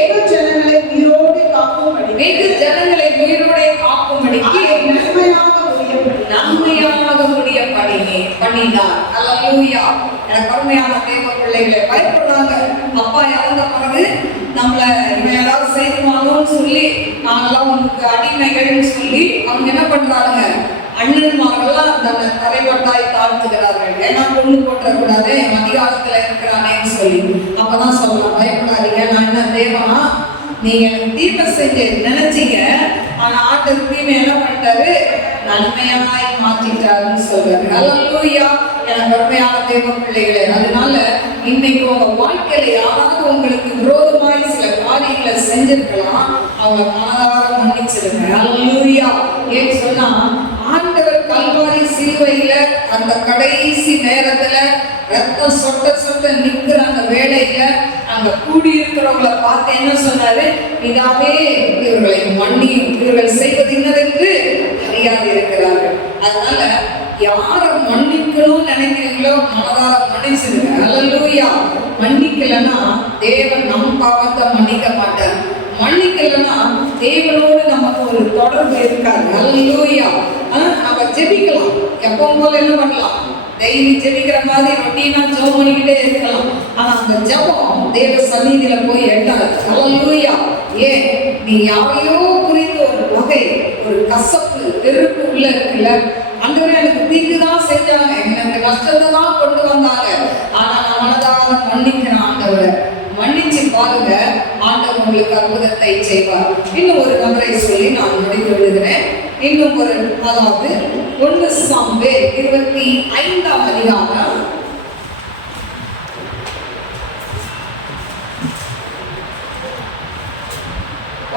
வெகு ஜனங்களை உயிரோடு காக்கும்படிக்கு நன்மையாக முடிய பண்ணினார். அல்லேலூயா. எனக்கு அருமையான தேவ பிள்ளைகளை, பயப்படுறாங்க. அப்பா இறந்த பிறகு நம்மள இவன் ஏதாவது செய்துவானோன்னு சொல்லி நாங்கெல்லாம் உங்களுக்கு அடிமைகள்னு சொல்லி அவங்க என்ன பண்றாங்க? அண்ணன்மார்கள்லாம் தன்னை தரைப்பட்டாய் தாழ்த்துகிறார்கள். ஏன்னா பொண்ணு போட்டக்கூடாது, அதிகாரத்துல இருக்கிறானேன்னு சொல்லி. அப்பதான் சொல்லலாம், பயப்படாதீங்க, நான் என்ன தேவனா? நீங்க எனக்கு தீமை செஞ்சு நினைச்சீங்க, ஆனா ஆண்டவர் தீமை என்ன பண்ணிட்டாரு? நன்மையாய் மாற்றிட்டாருன்னு சொல்றாரு. அல்லேலூயா. எனக்கு அருமையான தேவ பிள்ளைகளே, அதனால இன்னைக்கு உங்க வாழ்க்கையில யாராவது உங்களுக்கு விரோதமாய் சில காரியங்களை செஞ்சிருக்கலாம், அவங்க மனதார மன்னிச்சிருங்க. அல்லேலூயா. ஏன்னு சொன்னா ஆண்டவர் கல்வாரி சிலுவையில அந்த கடைசி நேரத்துல ரத்தம் சொட்ட நிக்கிற அந்த வேளையில அங்க கூடி இருக்கிறவங்களை பார்த்து என்ன சொன்னாரு? இதாவே இவர்களை மன்னியும், இவர்கள் செய்வது இன்னதென்று அறியாது இருக்கிறார்கள். அதனால யார மன்னிக்கணும்னு நினைக்கிறீங்களோ மனதார மன்னிச்சிருங்க. அல்லேலூயா. மன்னிக்கலன்னா தேவன் நம் பாவத்தை மன்னிக்க மாட்டார். மன்னிக்கலன்னா தேவனோடு நமக்கு ஒரு தொடர்பு இருக்காது. அல்லேலூயா. நம்ம ஜெபிக்கலாம், எப்பவும் போல என்ன பண்ணலாம்? டெய்லி ஜெபிக்கிற மாதிரி ரொட்டீனா ஜெபம் பண்ணிக்கிட்டே இருக்கலாம். ஆனா அந்த ஜெபம் தேவ சந்நிதியில போய் எட்டாது. அல்லேலூயா. ஏன்? நீ யாரையோ குறித்து ஒரு வகை, ஒரு கசப்பு, வெறுப்பு உள்ள இருக்குல்ல, ஆண்டவரே எனக்கு தீங்குதான் செஞ்சாங்க, எனக்கு நஷ்டத்தை தான் கொண்டு வந்தாங்க, ஆனா நான் மனதார மன்னிக்கிறேன் ஆண்டவரை. மன்னிச்சு பாருங்க, ஆண்டவர் உங்களுக்கு அற்புதத்தை செய்வார். இன்னும் ஒரு நபரை சொல்லி நான் முடித்து விடுகிறேன். இன்னும் ஒரு, அதாவது 1 சாமுவேல் 25ஆம் அதிகாரம்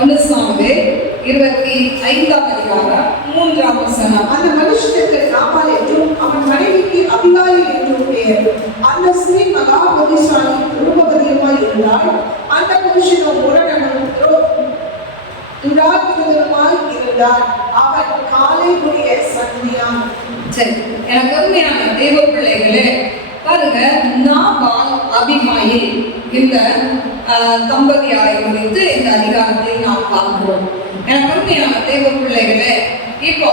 1 சாமுவேல் 25ஆம் அதிகாரம் 3ஆம் வசனம். அந்த மனுஷனுக்கு நாபால் என்றும் அவன் மனைவிக்கு அபிகாயில் என்றும் பெயர். அந்த ஸ்திரீ மகா புத்திசாலி ரூபவதியுமாய் இருந்தாள். அந்த புருஷனோ முரடனும் துராக்கிரதனுமாய் இருந்தான். அவன் காலை முடிய சந்தியான். சரி, எனக்கு உண்மையான தேவ பிள்ளைகளே, பாருங்க, நாபால் அபிகாயில் இந்த தம்பதியாரை குறித்து இந்த அதிகாரத்தில் நாம் பார்க்கிறோம். எனக்கு உண்மையான தேவ பிள்ளைகளே, இப்போ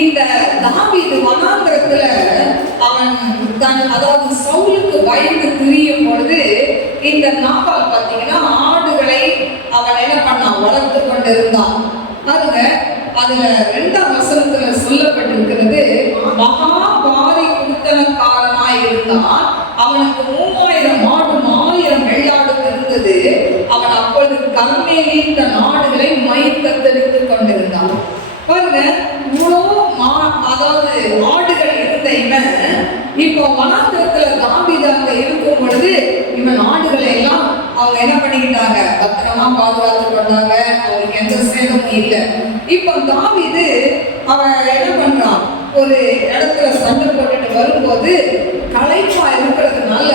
இந்த தாவீது வனாந்திரத்துல அவன் அதாவது சவுலுக்கு பயந்து திரியும் பொழுது இந்த நாபால் பார்த்தீங்கன்னா ஆடுகளை அவன் என்ன பண்ணான்? வளர்த்து கொண்டிருந்தான். பாருங்க, அதுல 2ஆம் வசனத்துல சொல்லப்பட்டிருக்கிறது, மகாபாரி குடுத்தனக்காரனாய் இருந்தான், அவனுக்கு 3000 ஆடு 1000 வெள்ளாடு இருந்தது. அவன் அப்பொழுது கர்மேலின் தன் ஆடுகளை மயிர் கத்தரித்துக் கொண்டிருந்தான். பாருங்க, இவ்வளோ அதாவது ஆடுகள் இருந்த இவன் இப்போ வனாந்திரத்துல தாவீது அங்க இருக்கும் பொழுது இவன் ஆடுகளை எல்லாம் அவங்க என்ன பண்ணிக்கிட்டாங்க, பத்திரமா பாதுகாத்து கொண்டாங்க. அவங்களுக்கு எந்த சேதமும் இல்லை. இப்போ தாவீது அவன் என்ன பண்றான், ஒரு இடத்துல சண்டை போட்டுட்டு வரும்போது களைப்பா இருக்கிறதுனால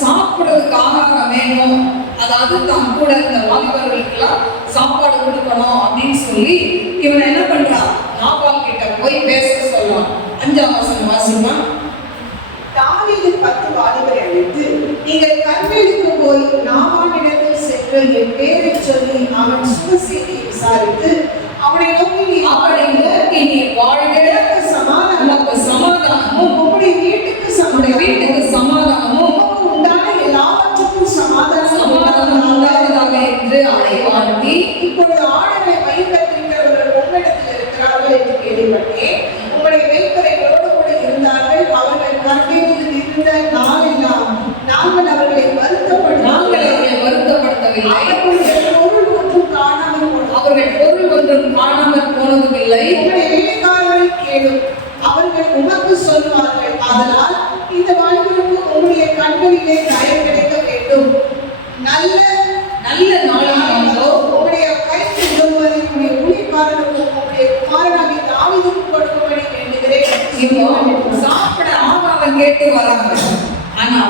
சாப்பிடுறதுக்கு ஆகாரம் வேணும், அதாவது தான் கூட இந்த வாலிபர்களுக்கெல்லாம் சாப்பாடு கொடுக்கணும் அப்படின்னு சொல்லி இவன் என்ன பண்றான், நாபால் கிட்ட போய் பேச சொல்லலாம். 5ஆம் வசனம் வாசிமா. தாவீது 10 வாலிபரை அழைத்து, நீங்கள் கர்மேலுக்கு போய் நாபாலிடத்தில் சென்று என் பேரை சொல்லி அவன் சுகசெய்தியை விசாரித்து அவனை நோக்கி நீ வாழ்க, சமாதானமும் உங்களுடைய வீட்டுக்கு சமாதானமும் உண்டான எல்லாவற்றுக்கும் சமாதானம் உண்டாவதாக என்று அவனை வாழ்த்தி, இப்பொழுது ஆடுகளை வைத்திருக்கிறவர்கள் உங்களிடத்தில் இருக்கிறார்கள் என்று கேள்விப்பட்டேன். உங்களுடைய வைப்பறைகளோடு கூட இருந்தார்கள். அவர்கள் கர்மேலில் இருந்த நாளெல்லாம் நாங்கள் அவர்களை வருத்தப்படுத்தவில்லை. அவர்கள் பொருள் ஒன்றும் காணாமல் போனதுமில்லை. உங்களுடைய வேலைக்காரரை கேளும், அவர்கள் உமக்கு சொல்வார்கள். அதனால் இந்த வாலிபருக்கு உங்களுடைய கண்களிலே தயவு கிடைக்க வேண்டும். நல்ல நாளானோ உங்களுடைய கைக்கு உதவுவதை உங்களுடைய ஊழியக்காரருக்கும் உங்களுடைய குமாரனாகிய தாவீதுக்கும் கொடுக்கும்படி வேண்டுகிறேன். இப்போ சாப்பிட ஆகாரம் கேட்டு வராங்க. ஆனா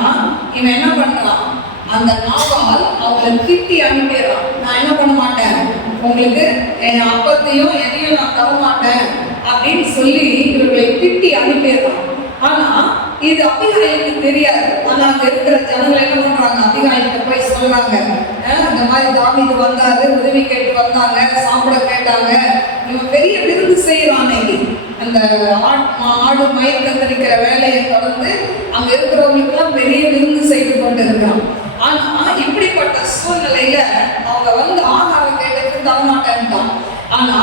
இவன் என்ன பண்றான், அந்த நாபால் அவங்களை திட்டி அனுப்பிடுறான். நான் என்ன பண்ண மாட்டேன், உங்களுக்கு என் அப்பத்தையும் எதையும் நான் தர மாட்டேன் அப்படின்னு சொல்லி இவர்களை திட்டி அனுப்பிடுறான். ஆனா இது அபிகாயிலுக்கு தெரியாது. ஆனா அங்க இருக்கிற ஜனங்கள் என்ன பண்றாங்க, அபிகாயிலுக்கு போய் சொல்றாங்க, இந்த மாதிரி தாவீது வந்தாரு, உதவி கேட்டு வந்தாங்க, சாப்பிட கேட்டாங்க, இவன் பெரிய விருந்து செய்யறான். அந்த ஆடு மயிர் கத்தரிக்கிற வேலையை தொடர்ந்து அங்க இருக்கிறவங்களுக்கு எல்லாம் பெரிய விருந்து செய்து கொண்டு இருக்கிறான். ஆனா இப்படிப்பட்ட சூழ்நிலையில அவங்க வந்து ஆகாரம் கேட்டு தரமாட்டேன்ட்டான். ஆனா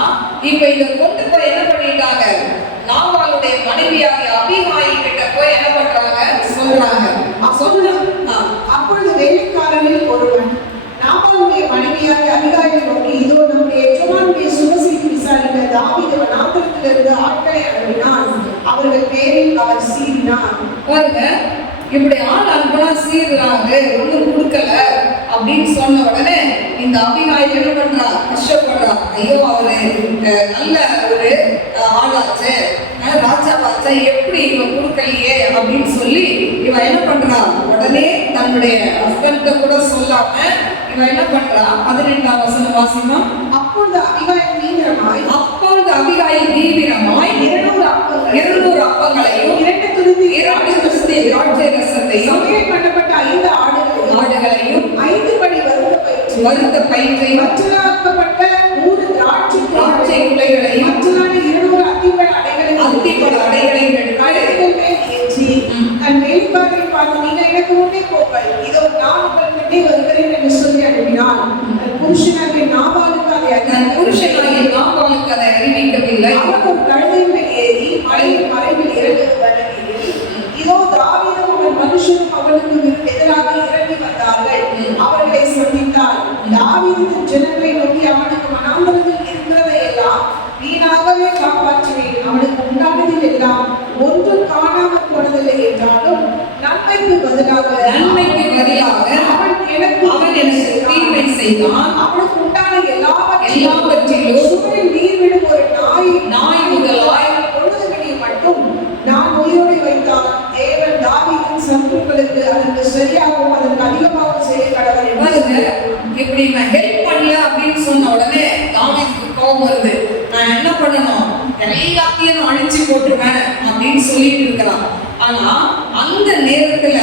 இப்ப இதை கொண்டு போய் என்ன பண்ணிட்டாங்க, நாபாலுடைய மனைவியாகிய அபிகாயில் கிட்ட போய் என்ன பண்றாங்க, சொல்றாங்க. அப்பொழுது வேலைக்காரனில் ஒருவன் நாபாலுடைய மனைவியாகிய அபிகாயிலை நோக்கி, இதோ நம்முடைய எஜமானுடைய சுகசெய்தி விசாரிக்க தாவீது வனாந்திரத்திலிருந்து ஆட்களை அனுப்பினான். அவர்கள் பேரில் அவர் சீறினான். பாருங்க, இப்படி ஆள் அனுப்பினா சீர்றாங்க, ஒன்றும் கொடுக்கல அப்படின்னு சொன்ன உடனே இந்த அபிகாயில் என்ன பண்றா, கஷ்டப்படுறா. ஐயோ, அவரு நல்ல ஒரு ஆளாச்சு, ராஜாவாச்சா, எப்படி இவன் கொடுக்கலையே அப்படின்னு சொல்லி இவன் என்ன பண்றா, உடனே தன்னுடைய ஹஸ்பண்ட கூட சொல்லாம இவன் என்ன பண்றா, 18ஆம் வசனம் வாசிமா. அப்பொழுது அபிகாயில் தீவிரமாய் 200 அப்பங்களையும் 2 துருத்தி திராட்சை ரசத்தையும் பண்ணப்பட்ட 5 ஆடுகளையும் 5 படி வறுத்த பயிற்றையும் மற்றலாக்கப்பட்ட 3 திராட்சை குலைகளையும் 200 அத்திப்பழ அடைகளையும் ஏற்றி தன் வேலைக்காரரை பார்த்து, நீங்கள் எனக்கு முன்னே போங்கள், இதோ நான் உங்கள் முன்னே வருகிறேன் என்று சொல்லி அனுப்பினான். தன் புருஷனாகிய நாபாலுக்கு அதை அறிவிக்கவில்லை. அவர் ஒரு கழுதையின் மேல் ஏறி மலையின் மறைவில் இறங்குவதில், இதோ தாவீதும் அவன் மனுஷனும் அவனுக்கு எதிராக இறங்கி வந்தார்கள். அவர்களை சந்தித்தார். தாவீது ஜனங்களை நோக்கி, அவனுக்கு வனாந்திரத்தில் இருக்கிறதை எல்லாம் வீணாகவே காப்பாற்றுவேன். அவனுக்கு உண்டானதில் எல்லாம் ஒன்றும் காணாமல் போனதில்லை என்றாலும் நன்மைக்கு பதிலாக அவன் எனக்கு தீமை செய்தான். அவனுக்கு உண்டான எல்லாவற்றிலும் சுவரில் நீர் விடும் ஒரு நாய் முதலாய் பொழுதுகளை மட்டும் நான் உயிரோடு வைத்தால் தேவன் தாவீதின் சத்துருக்களுக்கு அதற்கு சரியாகவும் அதற்கு அதிகமாகவும் செய்ய கடவுள். இப்படி நான் ஹெல்ப் பண்ணல அப்படின்னு சொன்ன உடனே தாவீதுக்கு கோபம் வருது. நான் என்ன பண்ணணும், எல்லாத்தையும் அழிச்சு போட்டுருவேன் அப்படின்னு சொல்லிட்டு இருக்கிறான். ஆனா அந்த நேரத்துல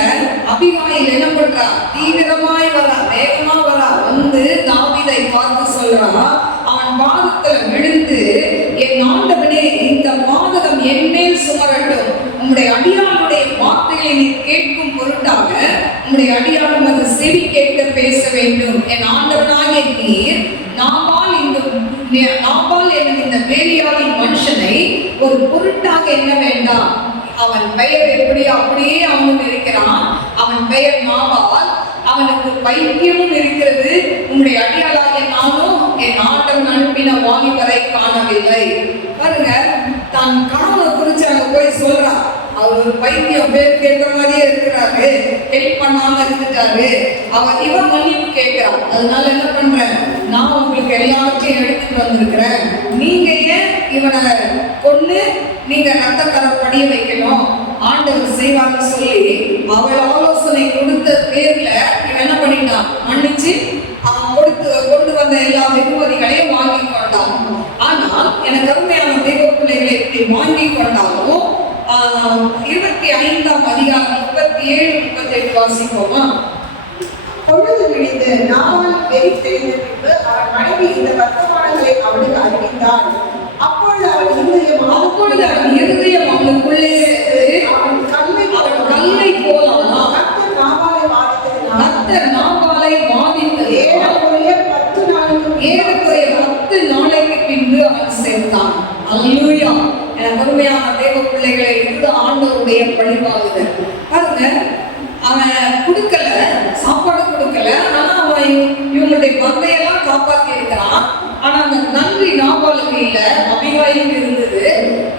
அபிகாயில் என்ன பண்றா, தீவிரமாய் வரா, வேகமா வரா, வந்து தாவீதை பார்த்து சொல்றா, அவன் பாதத்துல விழுந்து, என் ஆண்டவனே, இந்த பாதகம் என் மேல் சுமரட்டும், உம்முடைய அடியாளுடைய வார்த்தைகளை நீ கேட்கும் பொருட்டாக உம்முடைய அடியாளும் அது செவி கேட்க பேச வேண்டும். என் ஆண்டவனாகிய நீர் நாபால் இந்த நாபால் என்னும் இந்த பேலியாவின் மனுஷனை ஒரு பொருட்டாக என்ன வேண்டாம். அவன் பெயர் எப்படி அப்படியே அவனுக்கு இருக்கிறான். அவன் பெயர் நாபால். அவனுக்கு பைத்தியமும் இருக்கிறது. உன்னுடைய அடியாளாகிய நானும் என் ஆண்டவன் அனுப்பின வாலிபரை காணவில்லை. பாருங்க, தான் கணவனை குறிச்சு அங்க போய் சொல்றான். அவர் ஒரு பைத்தியம், பேர் கேட்க மாதிரியே இருக்கிறாரு, ஹெல்ப் பண்ணாம இருந்துட்டாரு. இவன் மன்னிப்பு கேட்கிறான். அதனால என்ன பண்றேன், நான் உங்களுக்கு எல்லாத்தையும் எடுத்துட்டு வந்திருக்கிறேன். நீங்க ஏன் இவனை கொண்டு நீங்க ரத்தக்கரை படிய வைக்கணும், ஆண்டவர் செய்வாங்க சொல்லி அவள் ஆலோசனை கொடுத்த பேர்ல இவன் என்ன பண்ணிட்டான், மன்னிச்சு அவன் கொண்டு வந்த எல்லா வெகுமதிகளையும் வாங்கி கொண்டான். ஆனால் எனக்கு அருமையான தெய்வ பிள்ளைகளை இப்படி வாங்கி கொண்டாலும் 25ஆம் அதிகாரம் 37, 38 வாசிப்போமா? பொழுது விழிந்து நாபால் வெறி தெரிந்த பின்பு அவன் மனைவி இந்த வர்த்தமானங்களை அவனுக்கு அறிவித்தாள். அப்பொழுது அவன் இருதயம் அவனுக்குள்ளே அவன் கல்லை போலானான். கர்த்தர் நாபாலை வாதித்தது ஏறக்குறைய 10 நாளைக்கு பின்பு அவன் செத்தான். அல்லேலூயா. எனக்கு அருமையான தேவ பிள்ளைகளை, இது ஆண்டவருடைய பழிவாகுதல். பாருங்க, அவன் கொடுக்கல, சாப்பாடு கொடுக்கல. ஆனா அவன் இவங்களுடைய பந்தையெல்லாம் காப்பாத்தி இருக்கிறான். ஆனா அந்த நன்றி நாபாலுக்கு இல்ல, அபிகாயிலுக்கு இருந்தது.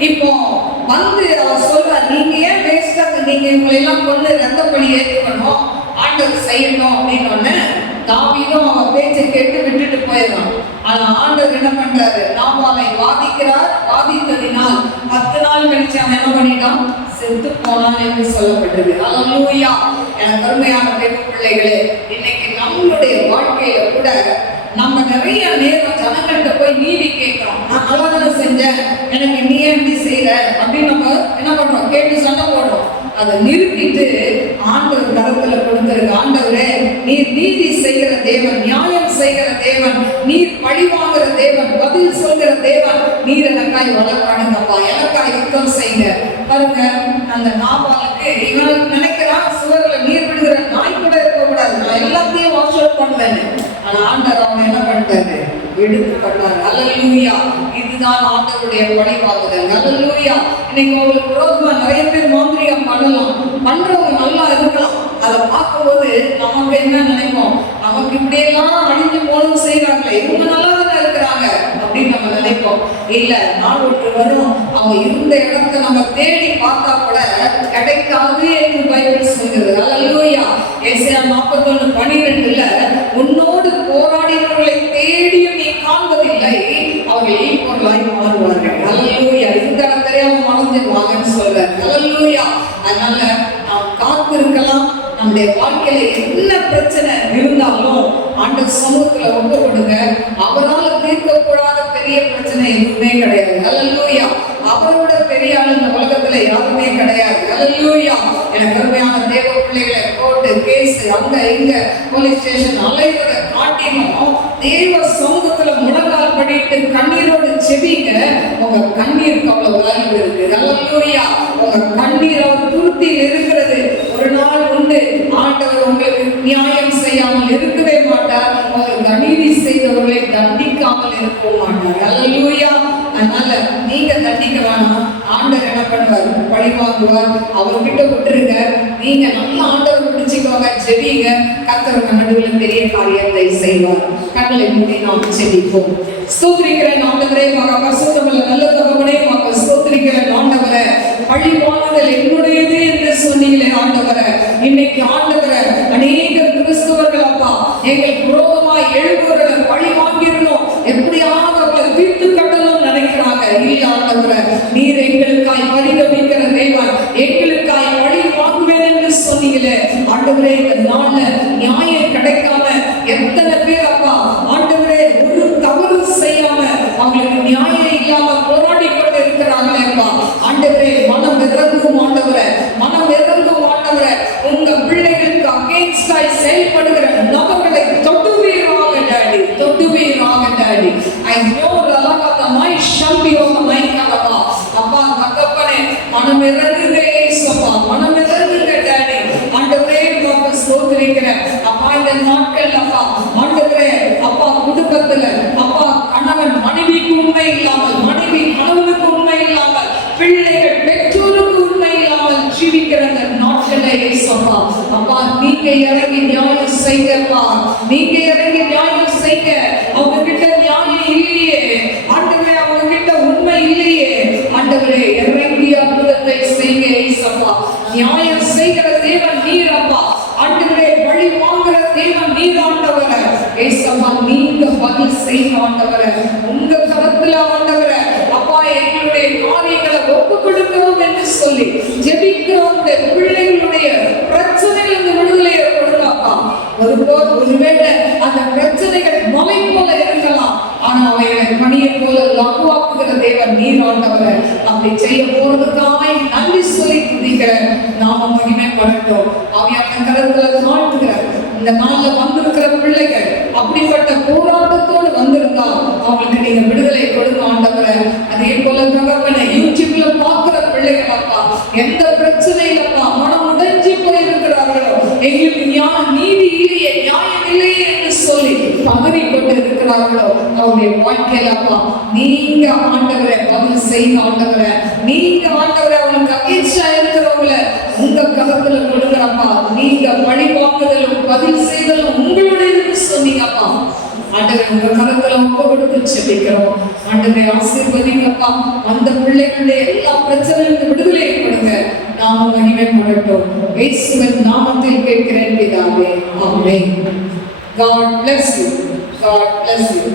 இப்போ வந்து அவர் சொல்ற, நீங்க ஏன் வேஸ்டா, நீங்க இவங்களை எல்லாம் கொண்டு ரத்தப்படி ஏற்றுக்கணும், ஆண்டவர் செய்யணும் அப்படின்னு தாவீதும் அவர் பேச்சை கேட்டு விட்டுட்டு போயிடலாம். ஆனா ஆண்டவர் என்ன பண்றாரு, நாபாலை வாதிக்கிறார். வாதித்ததினால் 10 நாள் கழிச்சு அவன் என்ன பண்ணிட்டான், செத்து போனான் என்று சொல்லப்பட்டது. அல்லேலூயா. எனக்கு அருமையான தேவ பிள்ளைகளே, இன்னைக்கு நம்மளுடைய வாழ்க்கையில கூட நம்ம நிறைய நேரம் ஜனங்கள்கிட்ட போய் நீதி கேட்கிறோம். நான் நல்லா தானே செஞ்சேன், எனக்கு நீ எப்படி செய்யற அப்படின்னு நம்ம என்ன பண்றோம், கேட்டு சண்டை போடுறோம். அதை நிறுத்திட்டு ஆண்டவர் கரத்துல கொடுத்திருக்கு. ஆண்டவரே, நீர் நீதி செய்கிற தேவன், நியாயம் செய்கிற தேவன், நீர் பழிவாங்குற தேவன், பதில் சொல்கிற தேவன், நீர் எனக்காய் வழக்காடுங்கப்பா, எனக்காய் யுத்தம் செய்யுங்க. பாருங்க, அந்த நாபாலுக்கு இவன் நினைக்கிறான், சுவர்ல நீர் விடுகிற நாய் கூட இருக்கக்கூடாது, நான் எல்லாத்தையும் வாஷ் அவுட் பண்ணுவேன். ஆனா ஆண்டவர் அவன் என்ன பண்ணிட்டாரு, எடுத்துக்கொண்டார். அல்லேலூயா. இதுதான் ஆண்டவருடைய பழிவாங்குதல். அல்லேலூயா. இன்னைக்கு உங்களுக்கு விரோதமா நிறைய பேர் மாந்திரிகம் பண்ணலாம், பண்றவங்க நல்லா இருக்கலாம். அதை பார்க்கும்போது நமக்கு என்ன நினைப்போம், நமக்கு இப்படியெல்லாம் அழிஞ்சு போனும் செய்யறாங்களே, இவங்க நல்லா தானே இருக்கிறாங்க அப்படின்னு நம்ம நினைப்போம். இல்ல, நாள் ஒன்று வரும், அவங்க இருந்த இடத்தை நம்ம தேடி பார்த்தா கூட கிடைக்காது என்று பைபிள் சொல்கிறது. அல்லேலூயா. ஏசாயா 41:12 உன்னோடு போராடினவர்களை தேடியும் நீ காண்பதில்லை, அவர்கள் ஈப்பொருளாய் மாறுவார்கள். அல்லேலூயா. இந்த இடம் தெரியாம மறந்துடுவாங்கன்னு சொல்றாரு. அல்லேலூயா. அதனால நாம் காத்திருக்கலாம். நம்முடைய வாழ்க்கையில என்ன பிரச்சனை இருந்தாலும் ஆண்டவர் சமூகத்துல ஒப்பு கொடுங்க. அவரால் தீர்க்கக்கூடாத பெரிய பிரச்சனை எதுவுமே கிடையாது. அல்லேலூயா. அவரோட பெரிய ஆள் இந்த உலகத்துல யாருமே கிடையாது. அல்லேலூயா. எனக்கு அருமையான தேவ பிள்ளைகளை, கோர்ட்டு கேஸ் அங்க இங்க போலீஸ் ஸ்டேஷன் அலைவதை காட்டினோம், தேவ சமூகத்துல முழங்கால் படிட்டு கண்ணீரோடு செவிங்க. உங்க கண்ணீருக்கு அவ்வளவு வேல்யூ இருக்கு. அல்லேலூயா. உங்க கண்ணீர் அவர் துருத்தியில் இருக்கிறது. ஒரு நாள் உண்டு, ஆண்டவர் உங்களுக்கு நியாயம் செய்யாமல் இருக்கவே மாட்டார். உங்களுக்கு அநீதி செய்தவர்களை தண்டிக்காமல் இருக்கவும் மாட்டார். அல்லேலூயா. அதனால நீங்க தண்டிக்க வேணாம், ஆண்டவர் என்ன பண்ணுவார், பழிவாங்குவார். அவர்கிட்ட விட்டுருங்க. நீங்க நல்ல ஆண்டவர் பிடிச்சிக்கோங்க, ஜெபிங்க. கர்த்தர் நடுவில் பெரிய காரியத்தை செய்வார். கண்களை மூடி நாம் ஜெபிப்போம். ஸ்தோத்திரிக்கிறேன் ஆண்டவரே, மகா பரிசுத்தமுள்ள நல்ல தகப்பனே, மகா ஸ்தோத்திரிக்கிறேன் ஆண்டவரே. பழிவாங்குதல் என்னுடையது என்று சொன்னீங்களே ஆண்டவரே. இன்னைக்கு ஆண்டவரே, அநேக கிறிஸ்தவர்கள் அப்பா எங்களுக்கு விரோதமாய் எழுபவர்களை பழி வாங்கிடணும், எப்படியாவது அவர்களை தீர்த்து கட்டணும் நினைக்கிறாங்க. இல்லை ஆண்டவரே, நீர் எங்களுக்காய் பரிதபிக்கிற தேவன், எங்களுக்காய் பழி வாங்குவேன் என்று சொன்னீங்களே ஆண்டவரே. இந்த நாள்ல நியாயம் கிடைக்காம எத்தனை பேர் அப்பா ஆண்டவரே ஒரு தவறு செய்யாம அவங்களுக்கு நியாயம் இல்லாம போராடி கொண்டு இருக்கிறாங்களேப்பா. ஆண்டவரே, மனம் இறங்கும் ஆண்டவரே, மனம் இறங்கும் ஆண்டவரே. உங்க பிள்ளைகளுக்கு அகேன்ஸ்டாய் செயல்படுகிற நபர்களை தொடுவீராக டாடி, தொடுவீராக டாடி. ஐ நோ லலகத மை ஷம்பியோ மை கலபா. அப்பா தகப்பனே, மனம் இறங்குதே சப்பா, மனம் இறங்குங்க டாடி. ஆண்டவரே, உமக்கு ஸ்தோத்திரிக்கிறேன் அப்பா. இந்த நாட்கள் அப்பா ஆண்டவரே, அப்பா குடும்பத்துல அப்பா கணவன் மனைவி செய்யுங்க. அவங்க கிட்ட நியாயம் இல்லையே ஆண்டவரே, அவங்க கிட்ட உண்மை இல்லையே ஆண்டவரே, இறங்கி அற்புதத்தை செய்யுங்க ஏசப்பா. நியாயம் செய்கிற தேவன் நீர் அப்பா. ஆண்டவரே, பழி வாங்குற தேவன் நீர் ஆண்டவரே. ஏசப்பா, நீங்க பதில் செய்யுங்க ஆண்டவரே. உங்க கரத்துல ஆண்டவரே அப்பா எங்களுடைய காரியங்களை ஒப்பு கொடுக்கிறோம் என்று சொல்லி ஜெபிக்கிறோம். பிள்ளைகளுடைய பிரச்சனைகள் விடுதலையை கொடுங்கப்பா. ஒருவேளை அந்த பிரச்சனைகள் மலை போல இருக்கலாம், ஆனா அவைகளை பணியை போல லகுவாக்குகிற தேவன் நீர் ஆண்டவரே. அப்படி செய்ய போறதுக்காய் நன்றி சொல்லி துதிக்கிற நாம மகிமைப்படட்டும். ஆவியான கரத்துல காட்டுகிற இந்த நாள்ல வந்திருக்கிற பிள்ளைகள் அப்படிப்பட்ட போராட்டத்தோடு வந்திருந்தா அவங்களுக்கு நீங்க விடுதலை கொடுங்க ஆண்டவரே. அதே போல தகப்பனை யூடியூப்ல பார்க்கிற பிள்ளைகள் அப்பா, எந்த பிரச்சனையிலப்பா மனம் உடைஞ்சி போயிருக்கிறார்களோ, எங்களுக்கு நீதி இல்லையே நியாயம் இல்லையே என்று சொல்லி பதறி கொண்டு இருக்கிறார்களோ, அவருடைய வாழ்க்கையில அப்பா நீங்க ஆண்டவரை பதில் செய்ய ஆண்டவரை. நீங்க ஆண்டவரை அவங்களுக்கு அகேட்சா இருக்கிறவங்கள உங்க கரத்துல கொடுக்கிறப்பா. நீங்க பழி வாங்குதலும் பதில் செய்தலும் உங்களுடைய சொன்னீங்கப்பா. ஆண்டவரை உங்க கரத்துல ஒப்பு கொடுத்து செபிக்கிறோம். ஆண்டவரை ஆசீர்வதிங்கப்பா. அந்த பிள்ளைகளுடைய எல்லா பிரச்சனைகளுக்கு விடுதலை கொடுங்க. நாம மகிமைப்படட்டும். இயேசுவின் நாமத்தில் கேட்கிறேன் பிதாவே. ஆமென். God bless you. God bless you.